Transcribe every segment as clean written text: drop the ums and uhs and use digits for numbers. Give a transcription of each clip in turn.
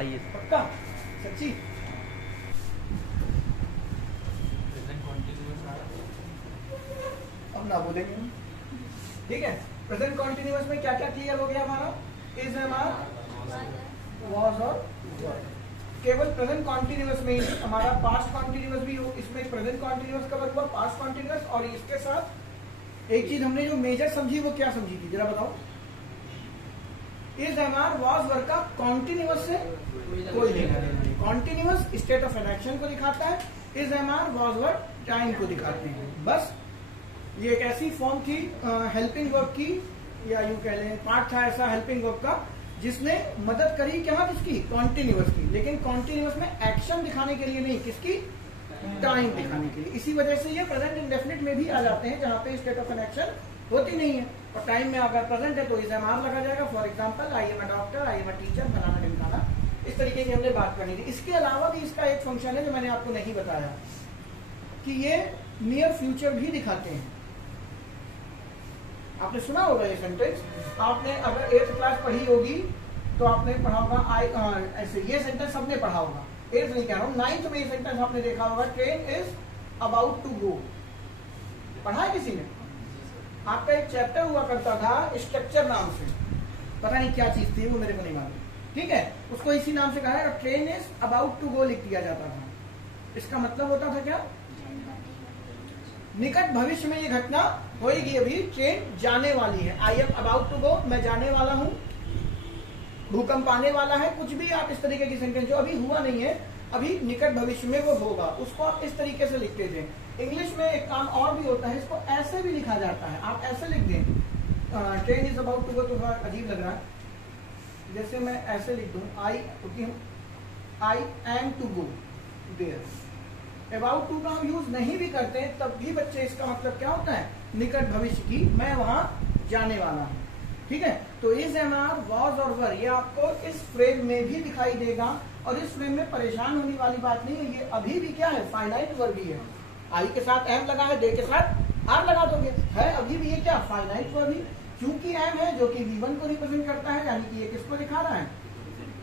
लाइए। पक्का सच्ची? अब ना बोलेंगे हम, ठीक है। प्रेजेंट कॉन्टिन्यूअस में क्या क्या क्लियर हो गया हमारा? इज, एम, आर, वॉज और वर। केवल प्रेजेंट कॉन्टिन्यूअस में ही हमारा पास्ट कॉन्टिन्यूअस भी हो, इसमें प्रेजेंट कॉन्टिन्यूअस कवर हुआ, पास्ट कॉन्टिन्यूअस, और इसके साथ एक चीज हमने जो मेजर समझी वो क्या समझी थी जरा बताओ? Is, am, are, was, were का कॉन्टिन्यूअस से कोई लेना देना नहीं। Continuous state of an action को दिखाता है, is, am, are, was, were time को दिखाते हैं। बस ये एक ऐसी फॉर्म थी हेल्पिंग वर्ब की, या यूं कह लें पार्ट था ऐसा हेल्पिंग वर्ब का, जिसने मदद करी क्या किसकी? कॉन्टिन्यूअस की। लेकिन कॉन्टिन्यूअस में एक्शन दिखाने के लिए नहीं, किसकी? टाइम दिखाने के लिए। इसी वजह से ये प्रेजेंट इंडेफिनिट में भी आ जाते हैं जहां पे स्टेट ऑफ एन एक्शन होती नहीं है, और टाइम में अगर प्रेजेंट है तो इज, एम, आर लगा जाएगा। For example, I am a doctor, I am a teacher, बनाना ढिमकाना, इस तरीके की हमने बात करनी थी। इसके अलावा भी इसका एक फंक्शन है जो मैंने आपको नहीं बताया, कि ये नियर फ्यूचर भी दिखाते हैं। आपने सुना होगा ये सेंटेंस, आपने अगर 8th क्लास पढ़ी होगी तो आपने पढ़ा होगा, ऐसे ये सेंटेंस सबने पढ़ा होगा। 8th नहीं कह रहा हूं, 9th में ये सेंटेंस आपने देखा होगा, train is about to go. पढ़ा है किसी ने? आपका एक चैप्टर हुआ करता था स्ट्रक्चर नाम से, पता नहीं क्या चीज थी वो, मेरे को नहीं मालूम, ठीक है। उसको इसी नाम से कहा है, train is about to go लिख दिया जाता था। इसका मतलब होता था क्या? निकट भविष्य में ये घटना होगी, अभी ट्रेन जाने वाली है। I am about to go, मैं जाने वाला हूं, भूकंप आने वाला है, कुछ भी आप इस तरीके की सेंटेंस जो अभी हुआ नहीं है, अभी निकट भविष्य में वो होगा, उसको आप इस तरीके से लिखते थे। इंग्लिश में एक काम और भी होता है, इसको ऐसे भी लिखा जाता है। आप ऐसे लिख दें, train is about to go, तो थोड़ा अजीब लग रहा है, जैसे मैं ऐसे लिख दूं, I am to go there. About to का हम यूज नहीं भी करते तब भी बच्चे इसका मतलब क्या होता है? निकट भविष्य की, मैं वहां जाने वाला हूं, ठीक है। तो इज, एम, आर, वॉज और वर ये आपको इस फ्रेम में भी दिखाई देगा, और इस फ्रेम में परेशान होने वाली बात नहीं है। ये अभी भी क्या है? फाइनाइट वर्ब ही है। आई के साथ एम लगा है, दे के साथ आर लगा दोगे, है अभी भी ये क्या? फाइनाइट वर्ब ही। क्योंकि एम है जो कि V1 को रिप्रेजेंट करता है, यानी कि ये किसको दिखा रहा है?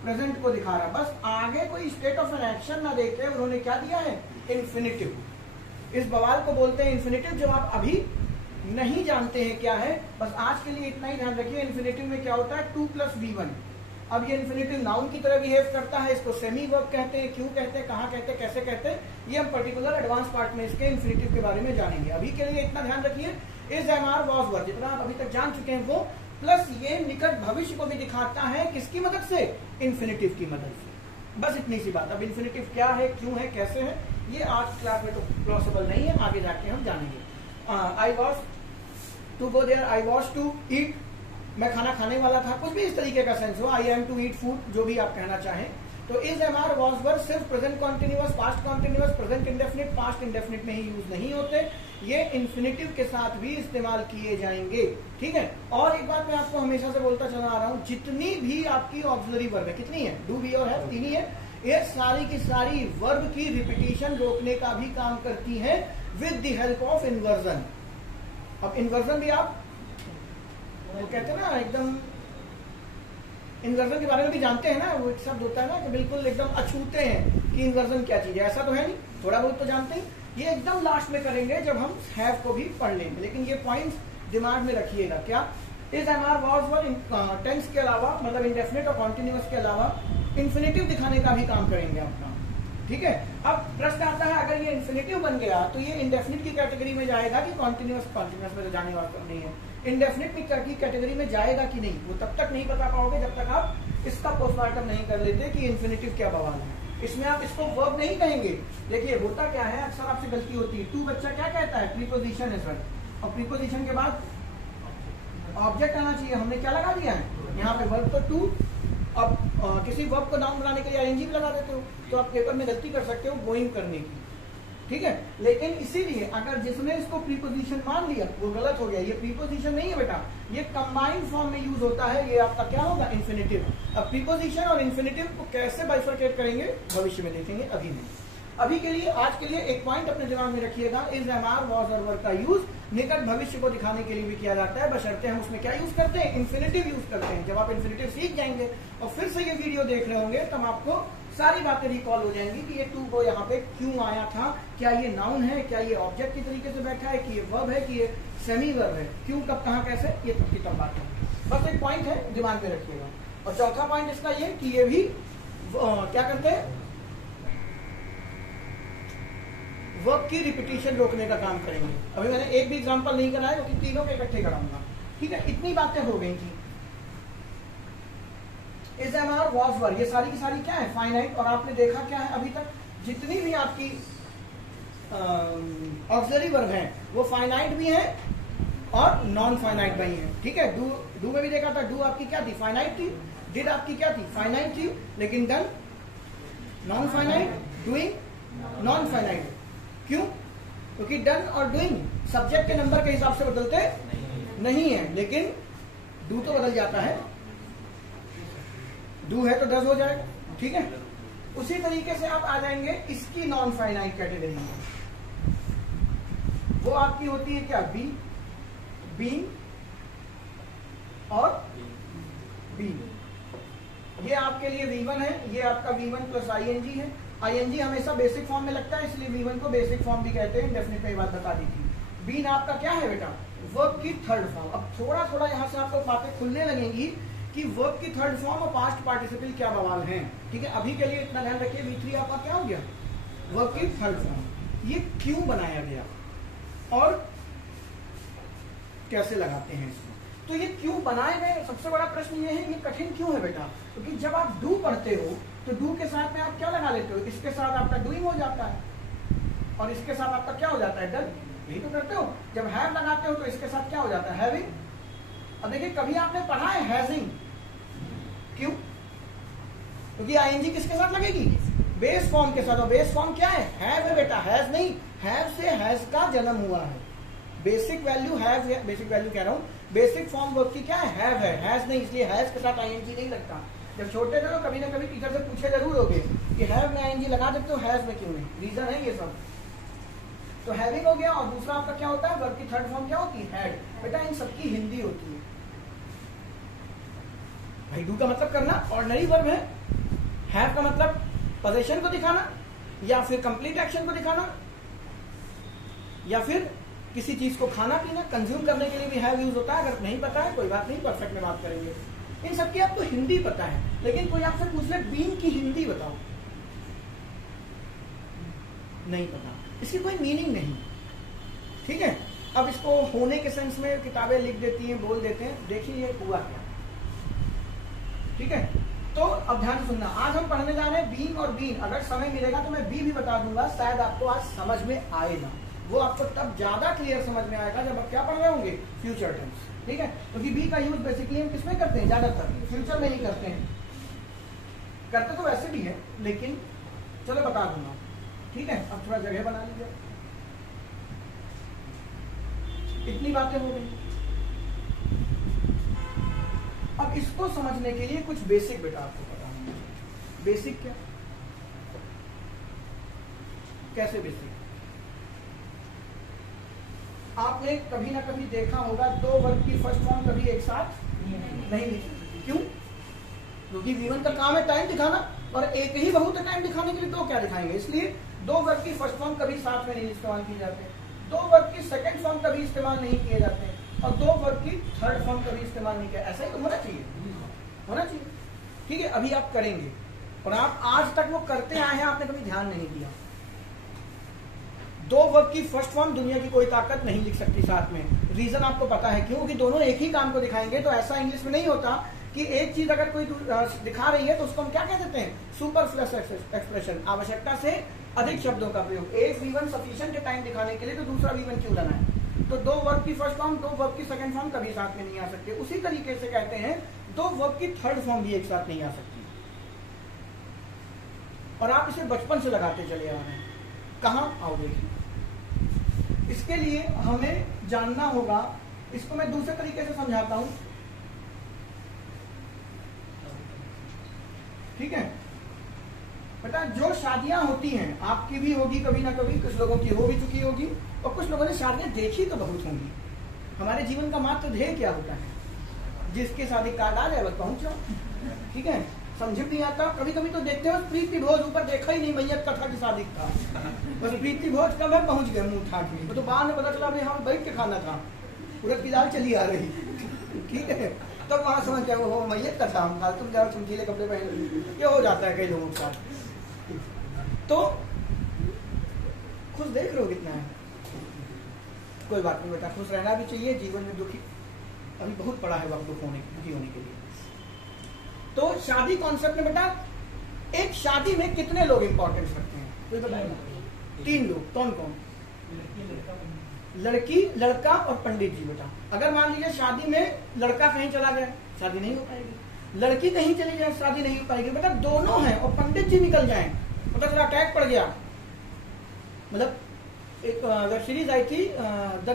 प्रेजेंट को दिखा रहा है। बस आगे कोई स्टेट ऑफ एन एक्शन ना देके उन्होंने क्या दिया है? इन्फिनिटिव। इस बवाल को बोलते हैं इन्फिनिटिव, जो आप अभी नहीं जानते हैं क्या है। बस आज के लिए इतना ही ध्यान रखिए, इन्फिनिटिव में क्या होता है? 2 + V1। अब ये इन्फिनिटिव नाउन की तरह बिहेव करता है, इसको सेमी वर्ब कहते हैं। क्यों कहते हैं, कहाँ कहते हैं, कैसे कहते हैं, ये हम पर्टिकुलर एडवांस पार्ट में इसके इन्फिनिटिव के बारे में जानेंगे। अभी के लिए इतना ध्यान रखिए, इज, एम, आर, वॉज, वर जितना आप अभी तक जान चुके हैं वो, प्लस ये निकट भविष्य को भी दिखाता है, किसकी मदद से? इन्फिनिटिव की मदद से। बस इतनी सी बात। अब इन्फिनिटिव क्या है, क्यों है, कैसे है, ये आज क्लास में तो पॉसिबल नहीं है, आगे जाके हम जानेंगे। I was to go there, I was to eat, मैं खाना खाने वाला था, कुछ भी इस तरीके का सेंस हो। I am to eat food, जो भी आप कहना चाहें। तो is, am, are, was, were सिर्फ present continuous, past continuous, present indefinite, past indefinite में ही यूज नहीं होते, ये इन्फिनिटिव के साथ भी इस्तेमाल किए जाएंगे, ठीक है। और एक बात मैं आपको हमेशा से बोलता चला आ रहा हूं, जितनी भी आपकी ऑक्सिलरी वर्ब है, कितनी है? डू, बी और हैव, तीन ही है। ये सारी की सारी वर्ब की रिपीटिशन रोकने का भी काम करती है with the help of inversion. अब इन्वर्जन भी आप वो कहते हैं ना, एकदम इन्वर्जन के बारे में भी जानते हैं ना, वो एक शब्द होता है ना कि बिल्कुल एकदम अछूते हैं कि इन्वर्जन क्या चीज है, ऐसा तो है नहीं, थोड़ा बहुत तो जानते हैं। ये एकदम लास्ट में करेंगे जब हम हैव को भी पढ़ लेंगे, लेकिन ये पॉइंट्स दिमाग में रखिएगा। क्या? Is, am, are, was, were tense के अलावा, मतलब इंडेफिनिट और कॉन्टिन्यूअस के अलावा इन्फिनिटिव दिखाने का भी काम करेंगे अपना, ठीक है। अब प्रश्न आता है, अगर ये इन्फिनिटिव बन गया तो ये इंडेफिनिट की कैटेगरी में जाएगा कि कॉन्टिन्यूअस? कॉन्टिन्यूअस में तो जाने वाला नहीं है। इंडेफिनिट की कैटेगरी में जाएगा कि नहीं, वो तब तक नहीं बता पाओगे जब तक आप इसका पोस्टमार्टम नहीं कर लेते कि इन्फिनिटिव क्या बवाल है। इसमें आप इसको वर्ब नहीं कहेंगे। देखिए होता क्या है, अक्सर आपसे गलती होती है। टू बच्चा क्या कहता है? प्रीपोजिशन है सर, और प्रीपोजिशन के बाद ऑब्जेक्ट आना चाहिए, हमने क्या लगा दिया है यहाँ पे? वर्ब तो टू। अब किसी वर्ब को नाउन बनाने के लिए आईएनजी भी लगा देते हो, तो आप पेपर में गलती कर सकते हो गोइंग करने की, ठीक है। लेकिन इसीलिए अगर जिसने इसको प्रीपोजिशन मान लिया वो गलत हो गया। ये प्रीपोजिशन नहीं है बेटा, ये कंबाइंड फॉर्म में यूज होता है। ये आपका क्या होगा? इन्फिनिटिव। अब प्रीपोजिशन और इन्फिनिटिव को कैसे बाइफरकेट करेंगे भविष्य में देखेंगे, अभी नहीं। अभी के लिए, आज के लिए एक पॉइंट अपने दिमाग में रखिएगा, इज, एम आर, वॉज और वर का यूज निकट भविष्य को दिखाने के लिए भी किया जाता है, बशर्ते हम उसमें क्या यूज करते हैं, इन्फिनिटिव यूज करते हैं। जब आप इन्फिनिटिव सीख जाएंगे और फिर से ये वीडियो देख रहे होंगे तब आपको सारी बातें रिकॉल हो जाएंगी कि ये टू गो यहाँ पे क्यों आया था, क्या ये नाउन है, क्या ये ऑब्जेक्ट की तरीके से बैठा है, कि ये वर्ब है, कि ये सेमी वर्ब है, क्यों, कब, कहाँ, कैसे, ये तब की तब बात है। बस एक पॉइंट है, दिमाग में रखिएगा। और चौथा पॉइंट इसका ये कि ये भी क्या करते हैं, वर्ब की रिपीटिशन रोकने का काम करेंगे। अभी मैंने एक भी एग्जांपल नहीं कराया क्योंकि तीनों के इकट्ठे कराऊंगा। ठीक है, इतनी बातें हो गई थी। इज, एम आर, वॉज, वर, ये सारी की सारी क्या है, फाइनाइट। और आपने देखा क्या है, अभी तक जितनी भी आपकी ऑक्सिलरी वर्ब है वो फाइनाइट भी है और नॉन फाइनाइट भी है। ठीक है, डू में भी देखा था, डू आपकी क्या थी, फाइनाइट थी, डिड आपकी क्या थी, फाइनाइट थी, लेकिन done non finite, doing non finite. क्यों, क्योंकि डन और डूइंग सब्जेक्ट के नंबर के हिसाब से बदलते नहीं है, लेकिन डू तो बदल जाता है, डू है तो डज हो जाएगा। ठीक है, उसी तरीके से आप आ जाएंगे इसकी नॉन फाइनाइट कैटेगरी में। वो आपकी होती है क्या, बी, बीइंग और बीइंग। ये आपके लिए V1 है, ये आपका V1 प्लस ING है। ING हमेशा बेसिक फॉर्म में लगता है, इसलिए V1 को बेसिक फॉर्म भी कहते हैं। डेफिनेट में ये बात बता दी थी। बीन आपका क्या है बेटा, वर्ब की थर्ड फॉर्म। अब थोड़ा थोड़ा यहाँ से आपको बातें खुलने लगेंगी कि वर्ब की थर्ड फॉर्म और पास्ट पार्टिसिपल क्या बवाल हैं। ठीक है, अभी के लिए इतना ध्यान रखिए, V3 आपका क्या हो गया, वर्ब की थर्ड फॉर्म। ये क्यों बनाया गया और कैसे लगाते हैं इसको, तो ये क्यों बनाए गए, सबसे बड़ा प्रश्न ये है, ये कठिन क्यों है बेटा, क्योंकि जब आप डू पढ़ते हो तो डू के साथ में आप क्या लगा लेते हो, इसके साथ आपका डूइंग हो जाता है और इसके साथ आपका क्या हो जाता है, डन। यही तो करते हो। जब हैव लगाते हो तो इसके साथ क्या हो जाता है, हैविंग। अब देखिए कभी आपने पढ़ा है हैजिंग, क्यों, क्योंकि आईएनजी किसके साथ लगेगी, बेस फॉर्म के साथ। और बेस फॉर्म क्या है, हैव है बेटा, हैज नहीं, हैव से हैज का जन्म हुआ है। Basic value have, basic value कह रहा हूं, बेसिक फॉर्म वर्ब की क्या है, हैव है, हैज नहीं, इसलिए हैज के साथ आईएनजी नहीं लगता। जब छोटे थे तो कभी ना कभी टीचर से पूछे जरूर होगे कि हैव में आईएनजी लगा देते हो, हैज में क्यों नहीं, रीजन है ये सब। तो हैविंग हो गया। और दूसरा आपका क्या होता है, वर्ब की थर्ड फॉर्म क्या होती है, हैड। बेटा इन सबकी हिंदी होती है भाई। डू का मतलब करना, ऑर्डिनरी वर्ब है। हैव का मतलब पोजीशन को दिखाना या फिर कंप्लीट एक्शन को दिखाना या फिर किसी चीज को खाना पीना, कंज्यूम करने के लिए भी हैव यूज होता है। अगर नहीं पता है कोई बात नहीं, परफेक्ट में बात करेंगे। इन सबकी आपको हिंदी पता है, लेकिन कोई आपसे पूछ ले बीन की हिंदी बताओ, नहीं पता, इसकी कोई मीनिंग नहीं। ठीक है, अब इसको होने के सेंस में किताबें लिख देती हैं, बोल देते हैं, देखिए ये हुआ क्या। ठीक है, तो अब ध्यान से सुनना, आज हम पढ़ने जा रहे हैं बीइंग और बीन। अगर समय मिलेगा तो मैं बी भी बता दूंगा, शायद आपको आज समझ में आएगा। वो आपको तब ज्यादा क्लियर समझ में आएगा जब आप क्या पढ़ रहे होंगे, फ्यूचर टेंस। ठीक है, क्योंकि बी का यूज बेसिकली हम किसमें करते हैं, ज्यादातर फ्यूचर में ही करते हैं। करते तो वैसे भी है, लेकिन चलो बता दूंगा। ठीक है, अब थोड़ा जगह बना लीजिए। इतनी बातें हो गई। अब इसको समझने के लिए कुछ बेसिक बेटा आपको पता होना। बेसिक क्या, कैसे बेसिक, आपने कभी ना कभी देखा होगा दो वर्ब की फर्स्ट फॉर्म कभी एक साथ नहीं लिख सकती। क्यों, क्योंकि V1 का काम है टाइम दिखाना, और एक ही बहुत है टाइम दिखाने के लिए, दो क्या दिखाएंगे। इसलिए दो वर्ब की फर्स्ट फॉर्म कभी साथ में नहीं इस्तेमाल किए जाते, दो वर्ब की सेकंड फॉर्म कभी इस्तेमाल नहीं किए जाते, और दो वर्ब की थर्ड फॉर्म कभी इस्तेमाल नहीं किया। ऐसा ही तो होना चाहिए, होना चाहिए। ठीक है, अभी आप करेंगे, और आप आज तक वो करते आए हैं, आपने कभी ध्यान नहीं दिया। दो वर्ब की फर्स्ट फॉर्म दुनिया की कोई ताकत नहीं लिख सकती साथ में। रीजन आपको पता है क्यों, कि दोनों एक ही काम को दिखाएंगे। तो ऐसा इंग्लिश में नहीं होता कि एक चीज अगर कोई दिखा रही है तो उसको हम क्या कह देते हैं, सुपरफ्लस एक्सप्रेशन, आवश्यकता से अधिक शब्दों का प्रयोग। एक V1 सफिशिएंट है टाइम दिखाने के लिए, तो दूसरा V1 क्यों लाना है। तो दो वर्ब की फर्स्ट फॉर्म, दो वर्ब की सेकंड फॉर्म कभी साथ में नहीं आ सकते। उसी तरीके से कहते हैं दो वर्ब की थर्ड फॉर्म भी एक साथ नहीं आ सकती। और आप इसे बचपन से लगाते चले आ रहे हैं। कहां आओ देखिए, इसके लिए हमें जानना होगा, इसको मैं दूसरे तरीके से समझाता हूं। ठीक है बेटा जो शादियां होती हैं, आपकी भी होगी कभी ना कभी, कुछ लोगों की हो भी चुकी होगी, और कुछ लोगों ने शादियां देखी तो बहुत होंगी। हमारे जीवन का मात्र ध्येय क्या होता है? जिसके शादी कार्ड आ जाए बस पहुंच जाओ, ठीक है, समझ नहीं आता। कभी कभी तो देखते हो प्रीति भोज, ऊपर देखा ही नहीं मैयत कथा की शादी का, बस प्रीति भोज कब है पहुंच गए मुंह ठाक में, तो बाद में पता चला भाई हम बैठ के खाना था, उड़द की दाल चली आ रही, ठीक है, तब तो वहां समझ गया वो मैयत कथा, हम फालतू में जाओ चमकीले कपड़े पहन, ये हो जाता है कई लोगों के साथ। तो खुश देख रहे हो कितना है, कोई बात नहीं बेटा, खुश रहना भी चाहिए, जीवन में दुखी अभी बहुत पड़ा है वक्त दुखी होने के लिए। तो शादी कॉन्सेप्ट में बेटा, एक शादी में कितने लोग इंपॉर्टेंस रखते हैं? कोई बताएगा? 3 लोग। कौन कौन? लड़की, लड़का और पंडित जी। बेटा अगर मान लीजिए शादी में लड़का कहीं चला गया, शादी नहीं हो पाएगी, लड़की कहीं चली जाए, शादी नहीं हो पाएगी। बेटा दोनों हैं और पंडित जी निकल जाए, पता चला अटैक पड़ गया। मतलब एक वेब सीरीज आई थी the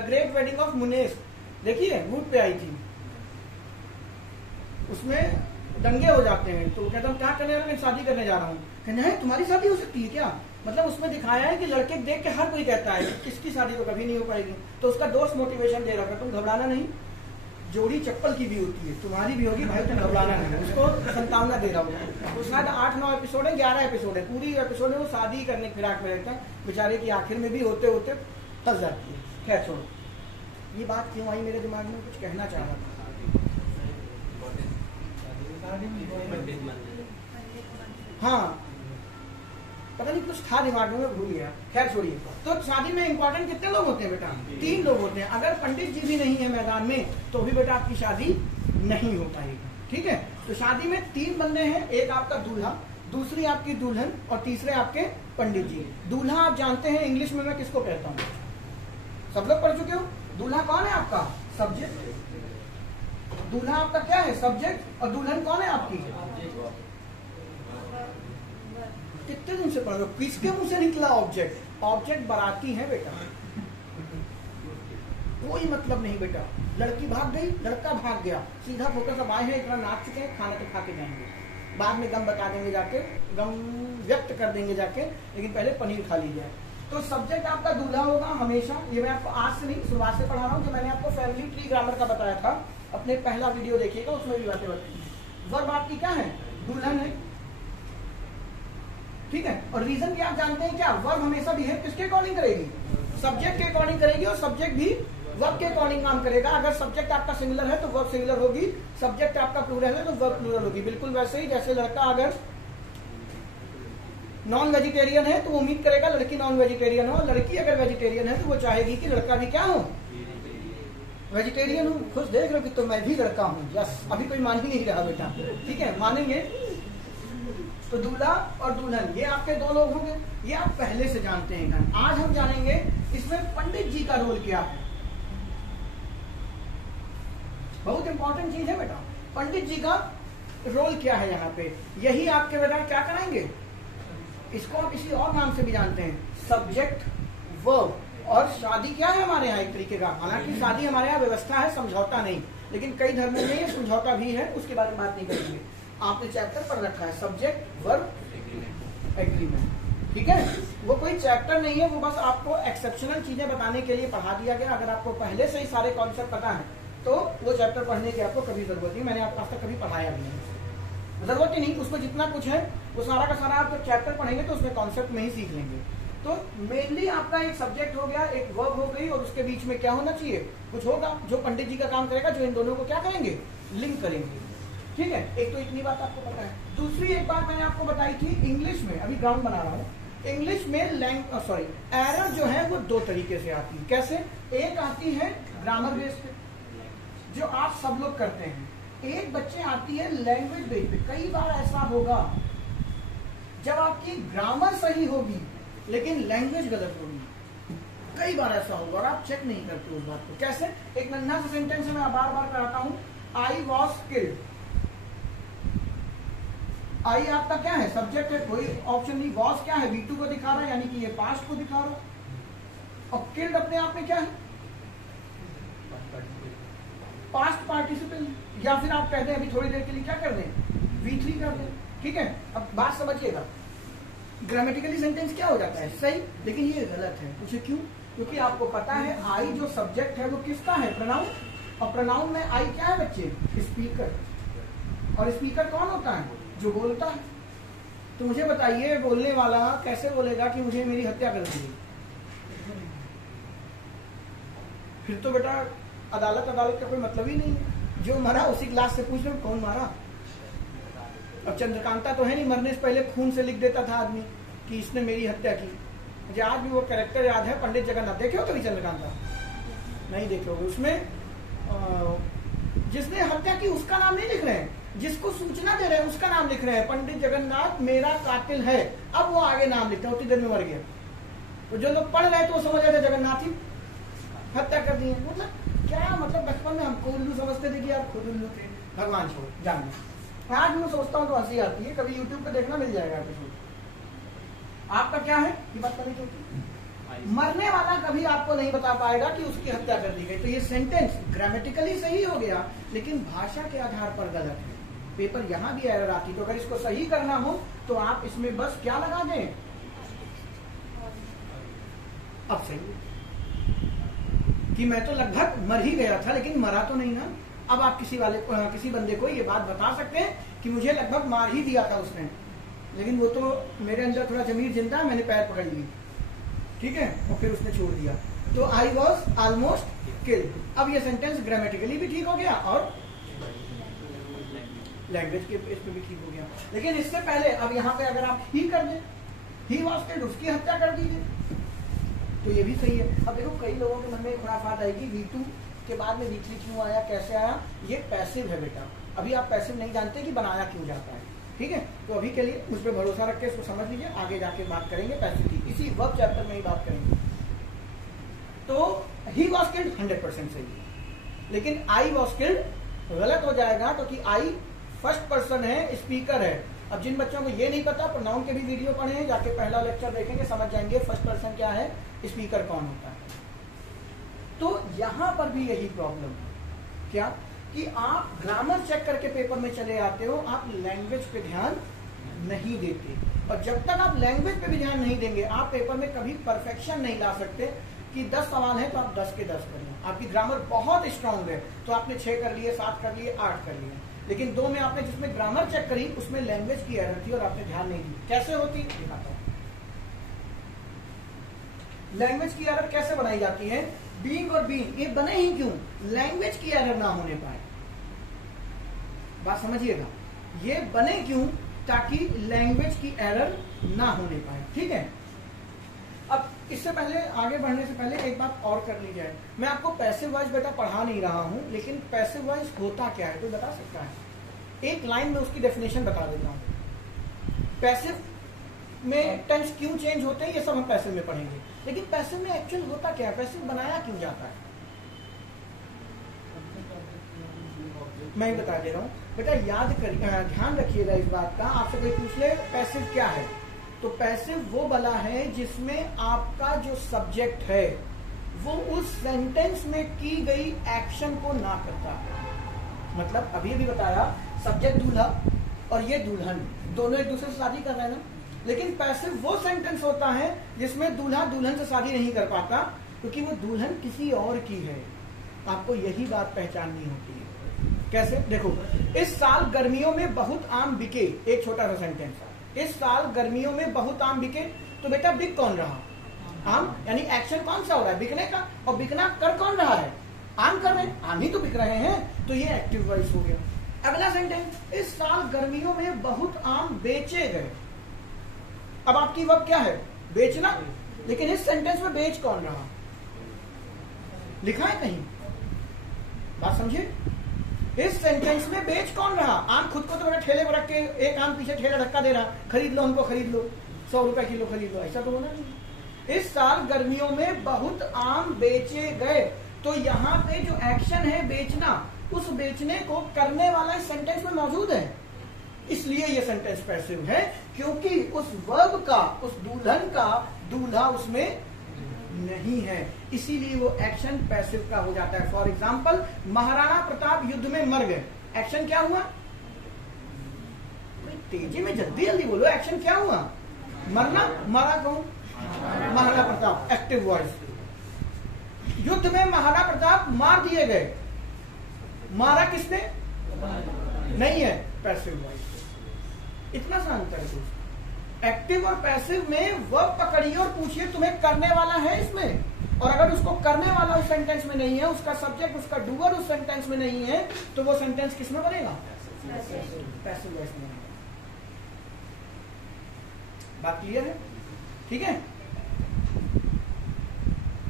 great wedding of Munesh, देखिए वूड पे आई थी, उसमें दंगे हो जाते हैं, तो कहता हूँ क्या करने जा रहा हूँ? शादी करने जा रहा हूँ। कहना है तुम्हारी शादी हो सकती है क्या? मतलब उसमें दिखाया है कि लड़के देख के हर कोई कहता है इसकी शादी तो कभी नहीं हो पाएगी, तो उसका दोस्त मोटिवेशन दे रहा था, तुम घबराना नहीं, जोड़ी चप्पल की भी होती है, तुम्हारी भी होगी भाई, तुम घबराना नहीं। उसको संतावना दे रहा हूँ। तो शायद 8-9 एपिसोड है, 11 एपिसोड है, पूरी एपिसोड में वो शादी करने की फिराक में रहता है, बेचारे की आखिर में भी होते होते फंस जाती है। खैर छोड़ो, ये बात क्यों आई मेरे दिमाग में, कुछ कहना चाह रहा था। हाँ पता नहीं कुछ था दिमाग में, भूल गया, खैर छोड़िए। तो शादी में इंपॉर्टेंट कितने लोग होते हैं बेटा? 3 लोग होते हैं। अगर पंडित जी भी नहीं है मैदान में तो भी बेटा आपकी शादी नहीं हो पाएगी, ठीक है। तो शादी में 3 बंदे हैं, एक आपका दूल्हा, दूसरी आपकी दुल्हन और तीसरे आपके पंडित जी। दूल्हा आप जानते हैं इंग्लिश में मैं किसको कहता हूँ? सब लोग पढ़ चुके हो। दूल्हा कौन है आपका? सब्जेक्ट। दूल्हा आपका क्या है? सब्जेक्ट। और दुल्हन कौन है आपकी? कितने दिन से पढ़ रहे हो? किसके मुंह से निकला ऑब्जेक्ट? ऑब्जेक्ट बाराती है बेटा, कोई मतलब नहीं बेटा। लड़की भाग गई, लड़का भाग गया, सीधा फोकस अब आए हैं, इतना नाच चुके हैं, खाना तो खा के जाएंगे, बाद में गम बता देंगे जाके, गम व्यक्त कर देंगे जाके, लेकिन पहले पनीर खा लीजिए। तो सब्जेक्ट आपका दूल्हा होगा हमेशा। ये मैं आपको आज से नहीं शुरुआत से पढ़ा रहा हूँ, जो मैंने आपको फैमिली ट्री ग्रामर का बताया था, अपने पहला वीडियो देखिएगा, उसमें भी बातें बताई। वर्ब आपकी क्या है? दुल्हन है, ठीक है। और रीजन भी आप जानते हैं क्या? वर्ब हमेशा बिहेव किसके अकॉर्डिंग करेगी? सब्जेक्ट के अकॉर्डिंग करेगी, और सब्जेक्ट भी वर्ब के अकॉर्डिंग काम करेगा। अगर सब्जेक्ट आपका सिंगुलर है तो वर्ब सिंगुलर होगी, सब्जेक्ट आपका प्लूरल है तो वर्ब प्लूरल होगी। बिल्कुल वैसे ही जैसे लड़का अगर नॉन वेजिटेरियन है तो वो उम्मीद करेगा लड़की नॉन वेजिटेरियन हो, लड़की अगर वेजिटेरियन है तो वो चाहेगी कि लड़का भी क्या हो? वेजिटेरियन हो। खुश देख रहे हो कि तो मैं भी लड़का हूँ, यस। अभी कोई मान ही नहीं रहा बेटा, ठीक है, मानेंगे। तो दूल्हा और दुल्हन ये आपके 2 लोग होंगे, ये आप पहले से जानते हैं। आज हम जानेंगे इसमें पंडित जी का रोल क्या है। बहुत इंपॉर्टेंट चीज है बेटा, पंडित जी का रोल क्या है यहाँ पे। यही आपके बेटा क्या कराएंगे, इसको आप किसी और नाम से भी जानते हैं, सब्जेक्ट वर्ब। और शादी क्या है हमारे यहाँ एक तरीके का, हालांकि शादी हमारे यहाँ व्यवस्था है, समझौता नहीं, लेकिन कई धर्मों में ये समझौता भी है, उसके बारे में बात नहीं करेंगे। आपने चैप्टर पर रखा है सब्जेक्ट वर्ब एग्रीमेंट, ठीक है। वो कोई चैप्टर नहीं है, वो बस आपको एक्सेप्शनल चीजें बताने के लिए पढ़ा दिया गया। अगर आपको पहले से ही सारे कॉन्सेप्ट पता है तो वो चैप्टर पढ़ने की आपको कभी जरूरत नहीं, मैंने आपको आज तक कभी पढ़ाया भी नहीं, जरूरत ही नहीं। उसमें जितना कुछ है वो सारा का सारा आप जब चैप्टर पढ़ेंगे तो उसमें कॉन्सेप्ट में ही सीख लेंगे। तो मेनली आपका एक सब्जेक्ट हो गया, एक वर्ब हो गई, और उसके बीच में क्या होना चाहिए, कुछ होगा जो पंडित जी का काम करेगा, जो इन दोनों को क्या करेंगे, लिंक करेंगे, ठीक है। एक तो इतनी बात आपको पता है। दूसरी एक बात मैंने आपको बताई थी इंग्लिश में, अभी ग्राउंड बना रहा हूँ। इंग्लिश में एरर जो है वो 2 तरीके से आती है। कैसे? एक आती है ग्रामर बेस्ड, जो आप सब लोग करते हैं। एक बच्चे आती है लैंग्वेज बेस्ड पे। कई बार ऐसा होगा जब आपकी ग्रामर सही होगी लेकिन लैंग्वेज गलत होगी, कई बार ऐसा होगा और आप चेक नहीं करते उस बात को। कैसे? एक नन्हा सा सेंटेंस है, मैं बार बार कराता हूँ, आई वॉज किल्ड। आई आपका क्या है? सब्जेक्ट है, कोई ऑप्शन नहीं। वॉज क्या है? V2 को दिखा रहा है, यानी कि ये पास्ट को दिखा रहा है। और किल्ड अपने आप में क्या है? Past participle. या फिर आप कहते हैं अभी थोड़ी देर के लिए क्या कर दें, V3 कर दें। ठीक है, अब बात समझिएगा, ग्रामेटिकली सेंटेंस क्या हो जाता है सही, लेकिन ये गलत है। पूछे क्यों? क्योंकि आपको पता है आई जो सब्जेक्ट है वो किसका है? प्रोनाउन। और प्रोनाउन में आई क्या है बच्चे? स्पीकर। और स्पीकर कौन होता है? जो बोलता है। तो मुझे बताइए बोलने वाला कैसे बोलेगा कि मुझे मेरी हत्या कर दी? फिर तो बेटा अदालत का कोई मतलब ही नहीं है। जो मरा उसी क्लास से पूछ लो कौन मारा। अब चंद्रकांता तो है नहीं, मरने से पहले खून से लिख देता था आदमी कि इसने मेरी हत्या की। मुझे आज भी वो कैरेक्टर याद है, पंडित जगन्नाथ। देखे हो कभी चंद्रकांता? नहीं देखे होगे। उसमें जिसने हत्या की उसका नाम नहीं लिख रहे हैं, जिसको सूचना दे रहे हैं उसका नाम लिख रहे हैं, पंडित जगन्नाथ मेरा कातिल है। अब वो आगे नाम लिखते हैं, उतनी देर में मर गया। तो जो लोग पढ़ रहे थे वो समझ रहे थे जगन्नाथ ही हत्या कर दी है। मतलब क्या, मतलब बचपन में हमको उल्लू समझते थे कि आप खुद उल्लू थे। भगवान छोड़ जान। आज मैं सोचता हूँ तो हंसी आती है, कभी यूट्यूब पे देखना मिल जाएगा एपिसोड। आपका क्या है कि बात करनी चाहिए? मरने वाला कभी आपको नहीं बता पाएगा कि उसकी हत्या कर दी गई। तो ये सेंटेंस ग्रामेटिकली सही हो गया, लेकिन भाषा के आधार पर गलत है। पेपर यहां भी एरर आती, तो अगर इसको सही करना हो तो आप इसमें बस क्या लगा दें? अब सही कि मैं तो लगभग मर ही गया था, लेकिन मरा तो नहीं ना। अब आप किसी बंदे को ये बात बता सकते हैं कि मुझे लगभग मार ही दिया था उसने, लेकिन वो तो मेरे अंदर थोड़ा जमीर जिंदा, मैंने पैर पकड़ ली, ठीक है, और फिर उसने छोड़ दिया। तो आई वॉज ऑलमोस्ट किल्ड। अब ये सेंटेंस ग्रामेटिकली भी ठीक हो गया और लैंग्वेज के इसमें भी ठीक हो गया। लेकिन इससे पहले अब यहाँ पे अगर आप ही कर दें, ही वॉज किल्ड, उसकी हत्या कर दीजिए, तो ये भी सही है। अब देखो कई लोगों के मन में खुराफात आएगी, V2 के बाद में V3 क्यों आया, कैसे आया? ये पैसिव है बेटा। अभी आप पैसिव नहीं जानते कि बनाया क्यों जाता है, ठीक है। तो अभी के लिए उस पर भरोसा रख के इसको समझ लीजिए, आगे जाके बात करेंगे पैसिव की, इसी वर्ब चैप्टर में ही बात करेंगे। तो ही वॉज किल्ड 100% सही है, लेकिन आई वॉज किल्ड गलत हो जाएगा, क्योंकि आई फर्स्ट पर्सन है, स्पीकर है। अब जिन बच्चों को ये नहीं पता, प्रोनाउन के भी वीडियो पढ़े हैं, जाके पहला लेक्चर देखेंगे, समझ जाएंगे फर्स्ट पर्सन क्या है, स्पीकर कौन होता है। तो यहां पर भी यही प्रॉब्लम है क्या, कि आप ग्रामर चेक करके पेपर में चले आते हो, आप लैंग्वेज पे ध्यान नहीं देते। और जब तक आप लैंग्वेज पे भी ध्यान नहीं देंगे, आप पेपर में कभी परफेक्शन नहीं ला सकते कि 10 सवाल है तो आप 10 के 10 कर लें। आपकी ग्रामर बहुत स्ट्रांग है तो आपने 6 कर लिए, 7 कर लिए, 8 कर लिए, लेकिन 2 में आपने जिसमें ग्रामर चेक करी उसमें लैंग्वेज की एरर थी और आपने ध्यान नहीं दी। कैसे होती है दिखाता हूं। लैंग्वेज की एरर कैसे बनाई जाती है? बीइंग और बीइंग ये बने ही क्यों? लैंग्वेज की एरर ना होने पाए। बात समझिएगा, ये बने क्यों? ताकि लैंग्वेज की एरर ना होने पाए, ठीक है। अब इससे पहले आगे बढ़ने से पहले एक बात और कर ली जाए। मैं आपको पैसिव वॉइस बेटा पढ़ा नहीं रहा हूं, लेकिन पैसिव वॉइस होता क्या है तो बता सकता है? एक लाइन में उसकी डेफिनेशन बता देता हूं। पैसिव में टेंस क्यों चेंज होते हैं ये सब हम पैसिव में पढ़ेंगे, लेकिन पैसिव में एक्चुअल होता क्या है, पैसिव बनाया क्यों जाता है, मैं ही बता दे रहा हूं बेटा। याद करिए, ध्यान रखिएगा इस बात का। आपसे कोई पूछ ले पैसिव क्या है, तो पैसिव वो वाला है जिसमें आपका जो सब्जेक्ट है वो उस सेंटेंस में की गई एक्शन को ना करता है। मतलब अभी बताया, सब्जेक्ट दूल्हा और ये दुल्हन दोनों एक दूसरे से शादी कर रहे हैं ना, लेकिन पैसिव वो सेंटेंस होता है जिसमें दूल्हा दुल्हन से शादी नहीं कर पाता, क्योंकि वो दुल्हन किसी और की है। आपको यही बात पहचाननी होती है। कैसे? देखो, इस साल गर्मियों में बहुत आम बिके, एक छोटा सा सेंटेंस, इस साल गर्मियों में बहुत आम बिके, तो बेटा बिक कौन रहा? आम, यानी एक्शन कौन सा हो रहा है? बिकने का। और बिकना कर कौन रहा है? आम कर रहे हैं, आम ही तो बिक रहे हैं, तो ये एक्टिव वॉइस हो गया। अगला सेंटेंस, इस साल गर्मियों में बहुत आम बेचे गए। अब आपकी वर्ब क्या है? बेचना, लेकिन इस सेंटेंस में बेच कौन रहा? लिखा है कहीं? बात समझिए, इस सेंटेंस में बेच कौन रहा? आम खुद को तो बड़ा ठेले पर रख के एक आम पीछे ठेला धक्का दे रहा, खरीद लो हमको, खरीद लो, 100 रुपए किलो खरीद लो, ऐसा तो होना नहीं। इस साल गर्मियों में बहुत आम बेचे गए, तो यहाँ पे जो एक्शन है बेचना, उस बेचने को करने वाला इस सेंटेंस में मौजूद है, इसलिए ये सेंटेंस पैसिव है, क्योंकि उस वर्ब का, उस दुल्हन का दूल्हा उसमें नहीं है, इसीलिए वो एक्शन पैसिव का हो जाता है। फॉर एग्जाम्पल, महाराणा प्रताप युद्ध में मर गए, एक्शन क्या हुआ? कोई तेजी में जल्दी जल्दी बोलो, एक्शन क्या हुआ? मरना। मरा कौन? महाराणा प्रताप। Active voice. युद्ध में महाराणा प्रताप मार दिए गए। मारा किसने? नहीं है, पैसिव वॉइस। इतना सा अंतर है। एक्टिव और पैसिव में वर्ब पकड़िए और पूछिए तुम्हें करने वाला है इसमें, और अगर उसको करने वाला उस सेंटेंस में नहीं है, उसका सब्जेक्ट उसका डूअर उस सेंटेंस में नहीं है, तो वो सेंटेंस किसमें बनेगा? पैसिव वॉइस में। बात क्लियर है? ठीक है।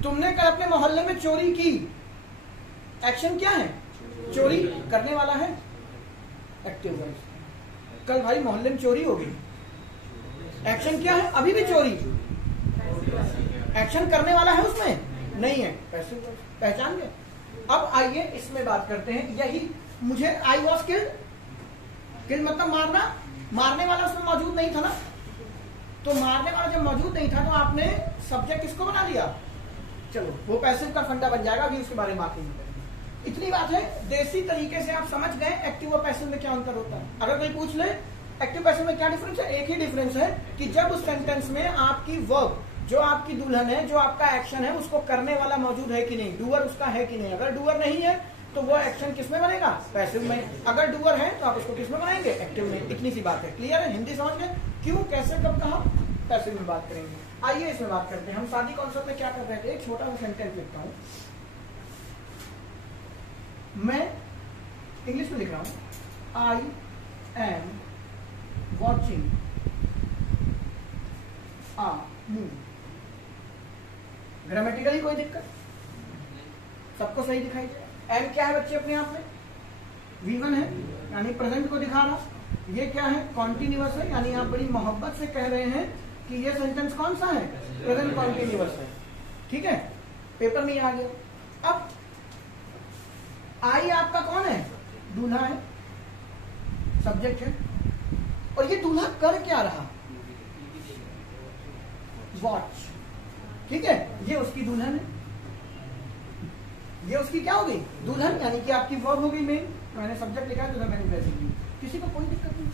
तुमने कल अपने मोहल्ले में चोरी की। एक्शन क्या है? चोरी करने वाला है, एक्टिव वॉइस। कल भाई मोहल्ले में चोरी होगी। एक्शन क्या है? अभी भी चोरी। एक्शन करने वाला है उसमें नहीं है, पैसिव वॉइस। पहचान गए? अब आइए इसमें बात करते हैं। यही मुझे आई वॉज किल्ड। किल्ड मतलब मारना। मारने वाला उसमें मौजूद नहीं था ना, तो मारने वाला जब मौजूद नहीं था तो आपने सब्जेक्ट किसको बना लिया? चलो वो पैसिव का फंडा बन जाएगा, अभी उसके बारे में बात नहीं करेंगे। इतनी बात है, देसी तरीके से आप समझ गए एक्टिव और पैसिव में क्या अंतर होता है। अगर कोई पूछ ले एक्टिव पैसिव में क्या डिफरेंस है, एक ही डिफरेंस है कि जब उस सेंटेंस में आपकी वर्ब, जो आपकी दुल्हन है, जो आपका एक्शन है, उसको करने वाला मौजूद है कि नहीं, डूअर उसका है कि नहीं। अगर डूअर नहीं है तो वो एक्शन किसमें बनेगा? पैसिव में। अगर डूअर है तो आप उसको किसमें बनाएंगे? एक्टिव में। इतनी सी बात है। क्लियर है? हिंदी समझ गए? क्यों, कैसे, कब, कहा? पैसिव में बात करेंगे। आइए इसमें बात करते हैं। हम शादी कॉन्सेप्ट में क्या कर रहे थे, एक छोटा सा सेंटेंस लिखता हूं मैं, इंग्लिश में लिख रहा हूं। I am watching a movie. Grammatically कोई दिक्कत? सबको सही दिखाई दे? एम क्या है बच्चे अपने आप में? V1 है, यानी प्रेजेंट को दिखा रहा। ये क्या है? कॉन्टिन्यूअस है, यानी आप बड़ी मोहब्बत से कह रहे हैं कि ये सेंटेंस कौन सा है? प्रेजेंट कॉन्टिन्यूअस है। ठीक है, पेपर में आ गया। अब आई आपका कौन है? दूल्हा है, सब्जेक्ट है, और ये दूल्हा कर क्या रहा? वॉच। ठीक है, ये उसकी दुल्हन है, ये उसकी क्या हो गई? दुल्हन, यानी कि आपकी वर्ब हो गई मेन। मैंने सब्जेक्ट लिखा है तो मैंने प्रेजेंट ली। किसी को कोई दिक्कत नहीं।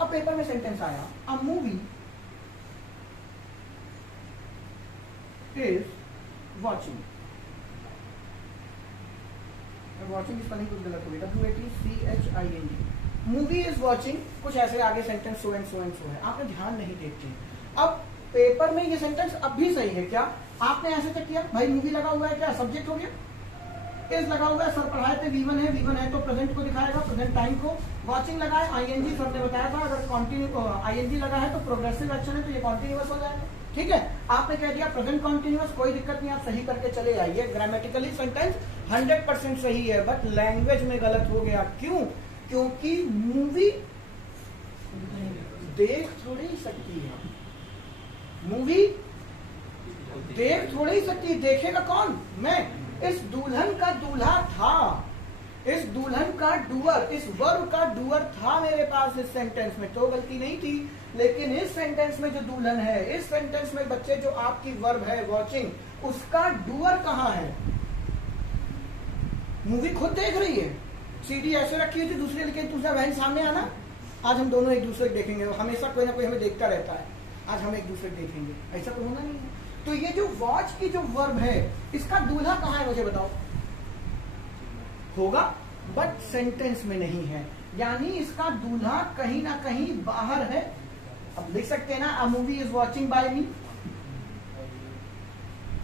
अब पेपर में सेंटेंस आया, अ मूवी इज वॉचिंग। वॉचिंग की स्पेलिंग कुछ गलत हो गई, WATCHING। मूवी इज वॉचिंग, कुछ ऐसे आगे sentence so and so and so है, आपने ध्यान नहीं देते। अब पेपर में ये सेंटेंस अब भी सही है क्या? आपने ऐसे चेक किया, भाई मूवी लगा हुआ है, क्या सब्जेक्ट हो गया? इज लगा हुआ है, सर पढ़ाए थे V1 है, V1 है तो प्रेजेंट को दिखाएगा, प्रेजेंट टाइम को। वॉचिंग लगा है, ING सर ने बताया था, अगर कंटिन्यू ING लगा है तो प्रोग्रेसिव एक्शन है, तो ये कॉन्टिन्यूअस हो जाएगा। ठीक है, आपने कह दिया प्रेजेंट कॉन्टिन्यूअस, कोई दिक्कत नहीं, आप सही करके चले आइए। ग्रामेटिकली सेंटेंस 100% सही है, बट लैंग्वेज में गलत हो गया। क्यों? क्योंकि मूवी देख थोड़ी ही सकती है, मूवी देख थोड़ी ही सकती है। देखेगा कौन? मैं। इस दुल्हन का दूल्हा था, इस दुल्हन का डूअर, इस वर्ब का डूअर था मेरे पास इस सेंटेंस में, तो गलती नहीं थी। लेकिन इस सेंटेंस में जो दुल्हन है, इस सेंटेंस में बच्चे जो आपकी वर्ब है वॉचिंग, उसका डूअर कहाँ है? मूवी खुद देख रही है, सीडी ऐसे रखी हुई थी, दूसरे लिखे दूसरा बहन सामने आना, आज हम दोनों एक दूसरे को देखेंगे, हमेशा कोई ना कोई हमें देखता रहता है, आज हम एक दूसरे को देखेंगे, ऐसा तो होना नहीं है। तो ये जो वॉच की जो वर्ब है, इसका दूल्हा कहाँ है मुझे बताओ? होगा, बट सेंटेंस में नहीं है, यानी इसका दूल्हा कहीं ना कहीं बाहर है। अब लिख सकते हैं ना, a movie is watching by me,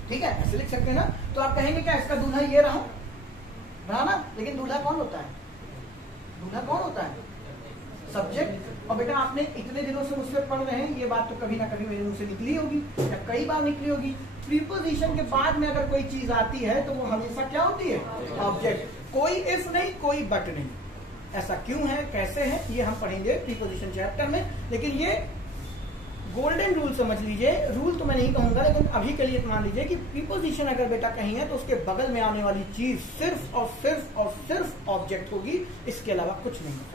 ठीक है, ऐसे लिख सकते हैं ना। तो आप कहेंगे क्या इसका दूल्हा ये रहा ना, लेकिन दूल्हा कौन होता है? दूल्हा कौन होता है? सब्जेक्ट। और बेटा आपने इतने दिनों से मुझसे पढ़ रहे हैं, ये बात तो कभी ना कभी मेरे मुंह से निकली होगी या कई बार निकली होगी। प्रीपोजिशन के बाद में अगर कोई चीज आती है तो वो हमेशा क्या होती है? ऑब्जेक्ट। कोई इफ नहीं, कोई बट नहीं। ऐसा क्यों है, कैसे है, ये हम पढ़ेंगे प्रीपोजिशन चैप्टर में। लेकिन ये गोल्डन रूल समझ लीजिए, रूल तो मैं नहीं कहूंगा, लेकिन अभी के लिए मान लीजिए कि प्रीपोजिशन अगर बेटा कहीं है तो उसके बगल में आने वाली चीज सिर्फ और सिर्फ और सिर्फ ऑब्जेक्ट होगी, इसके अलावा कुछ नहीं हो सकता।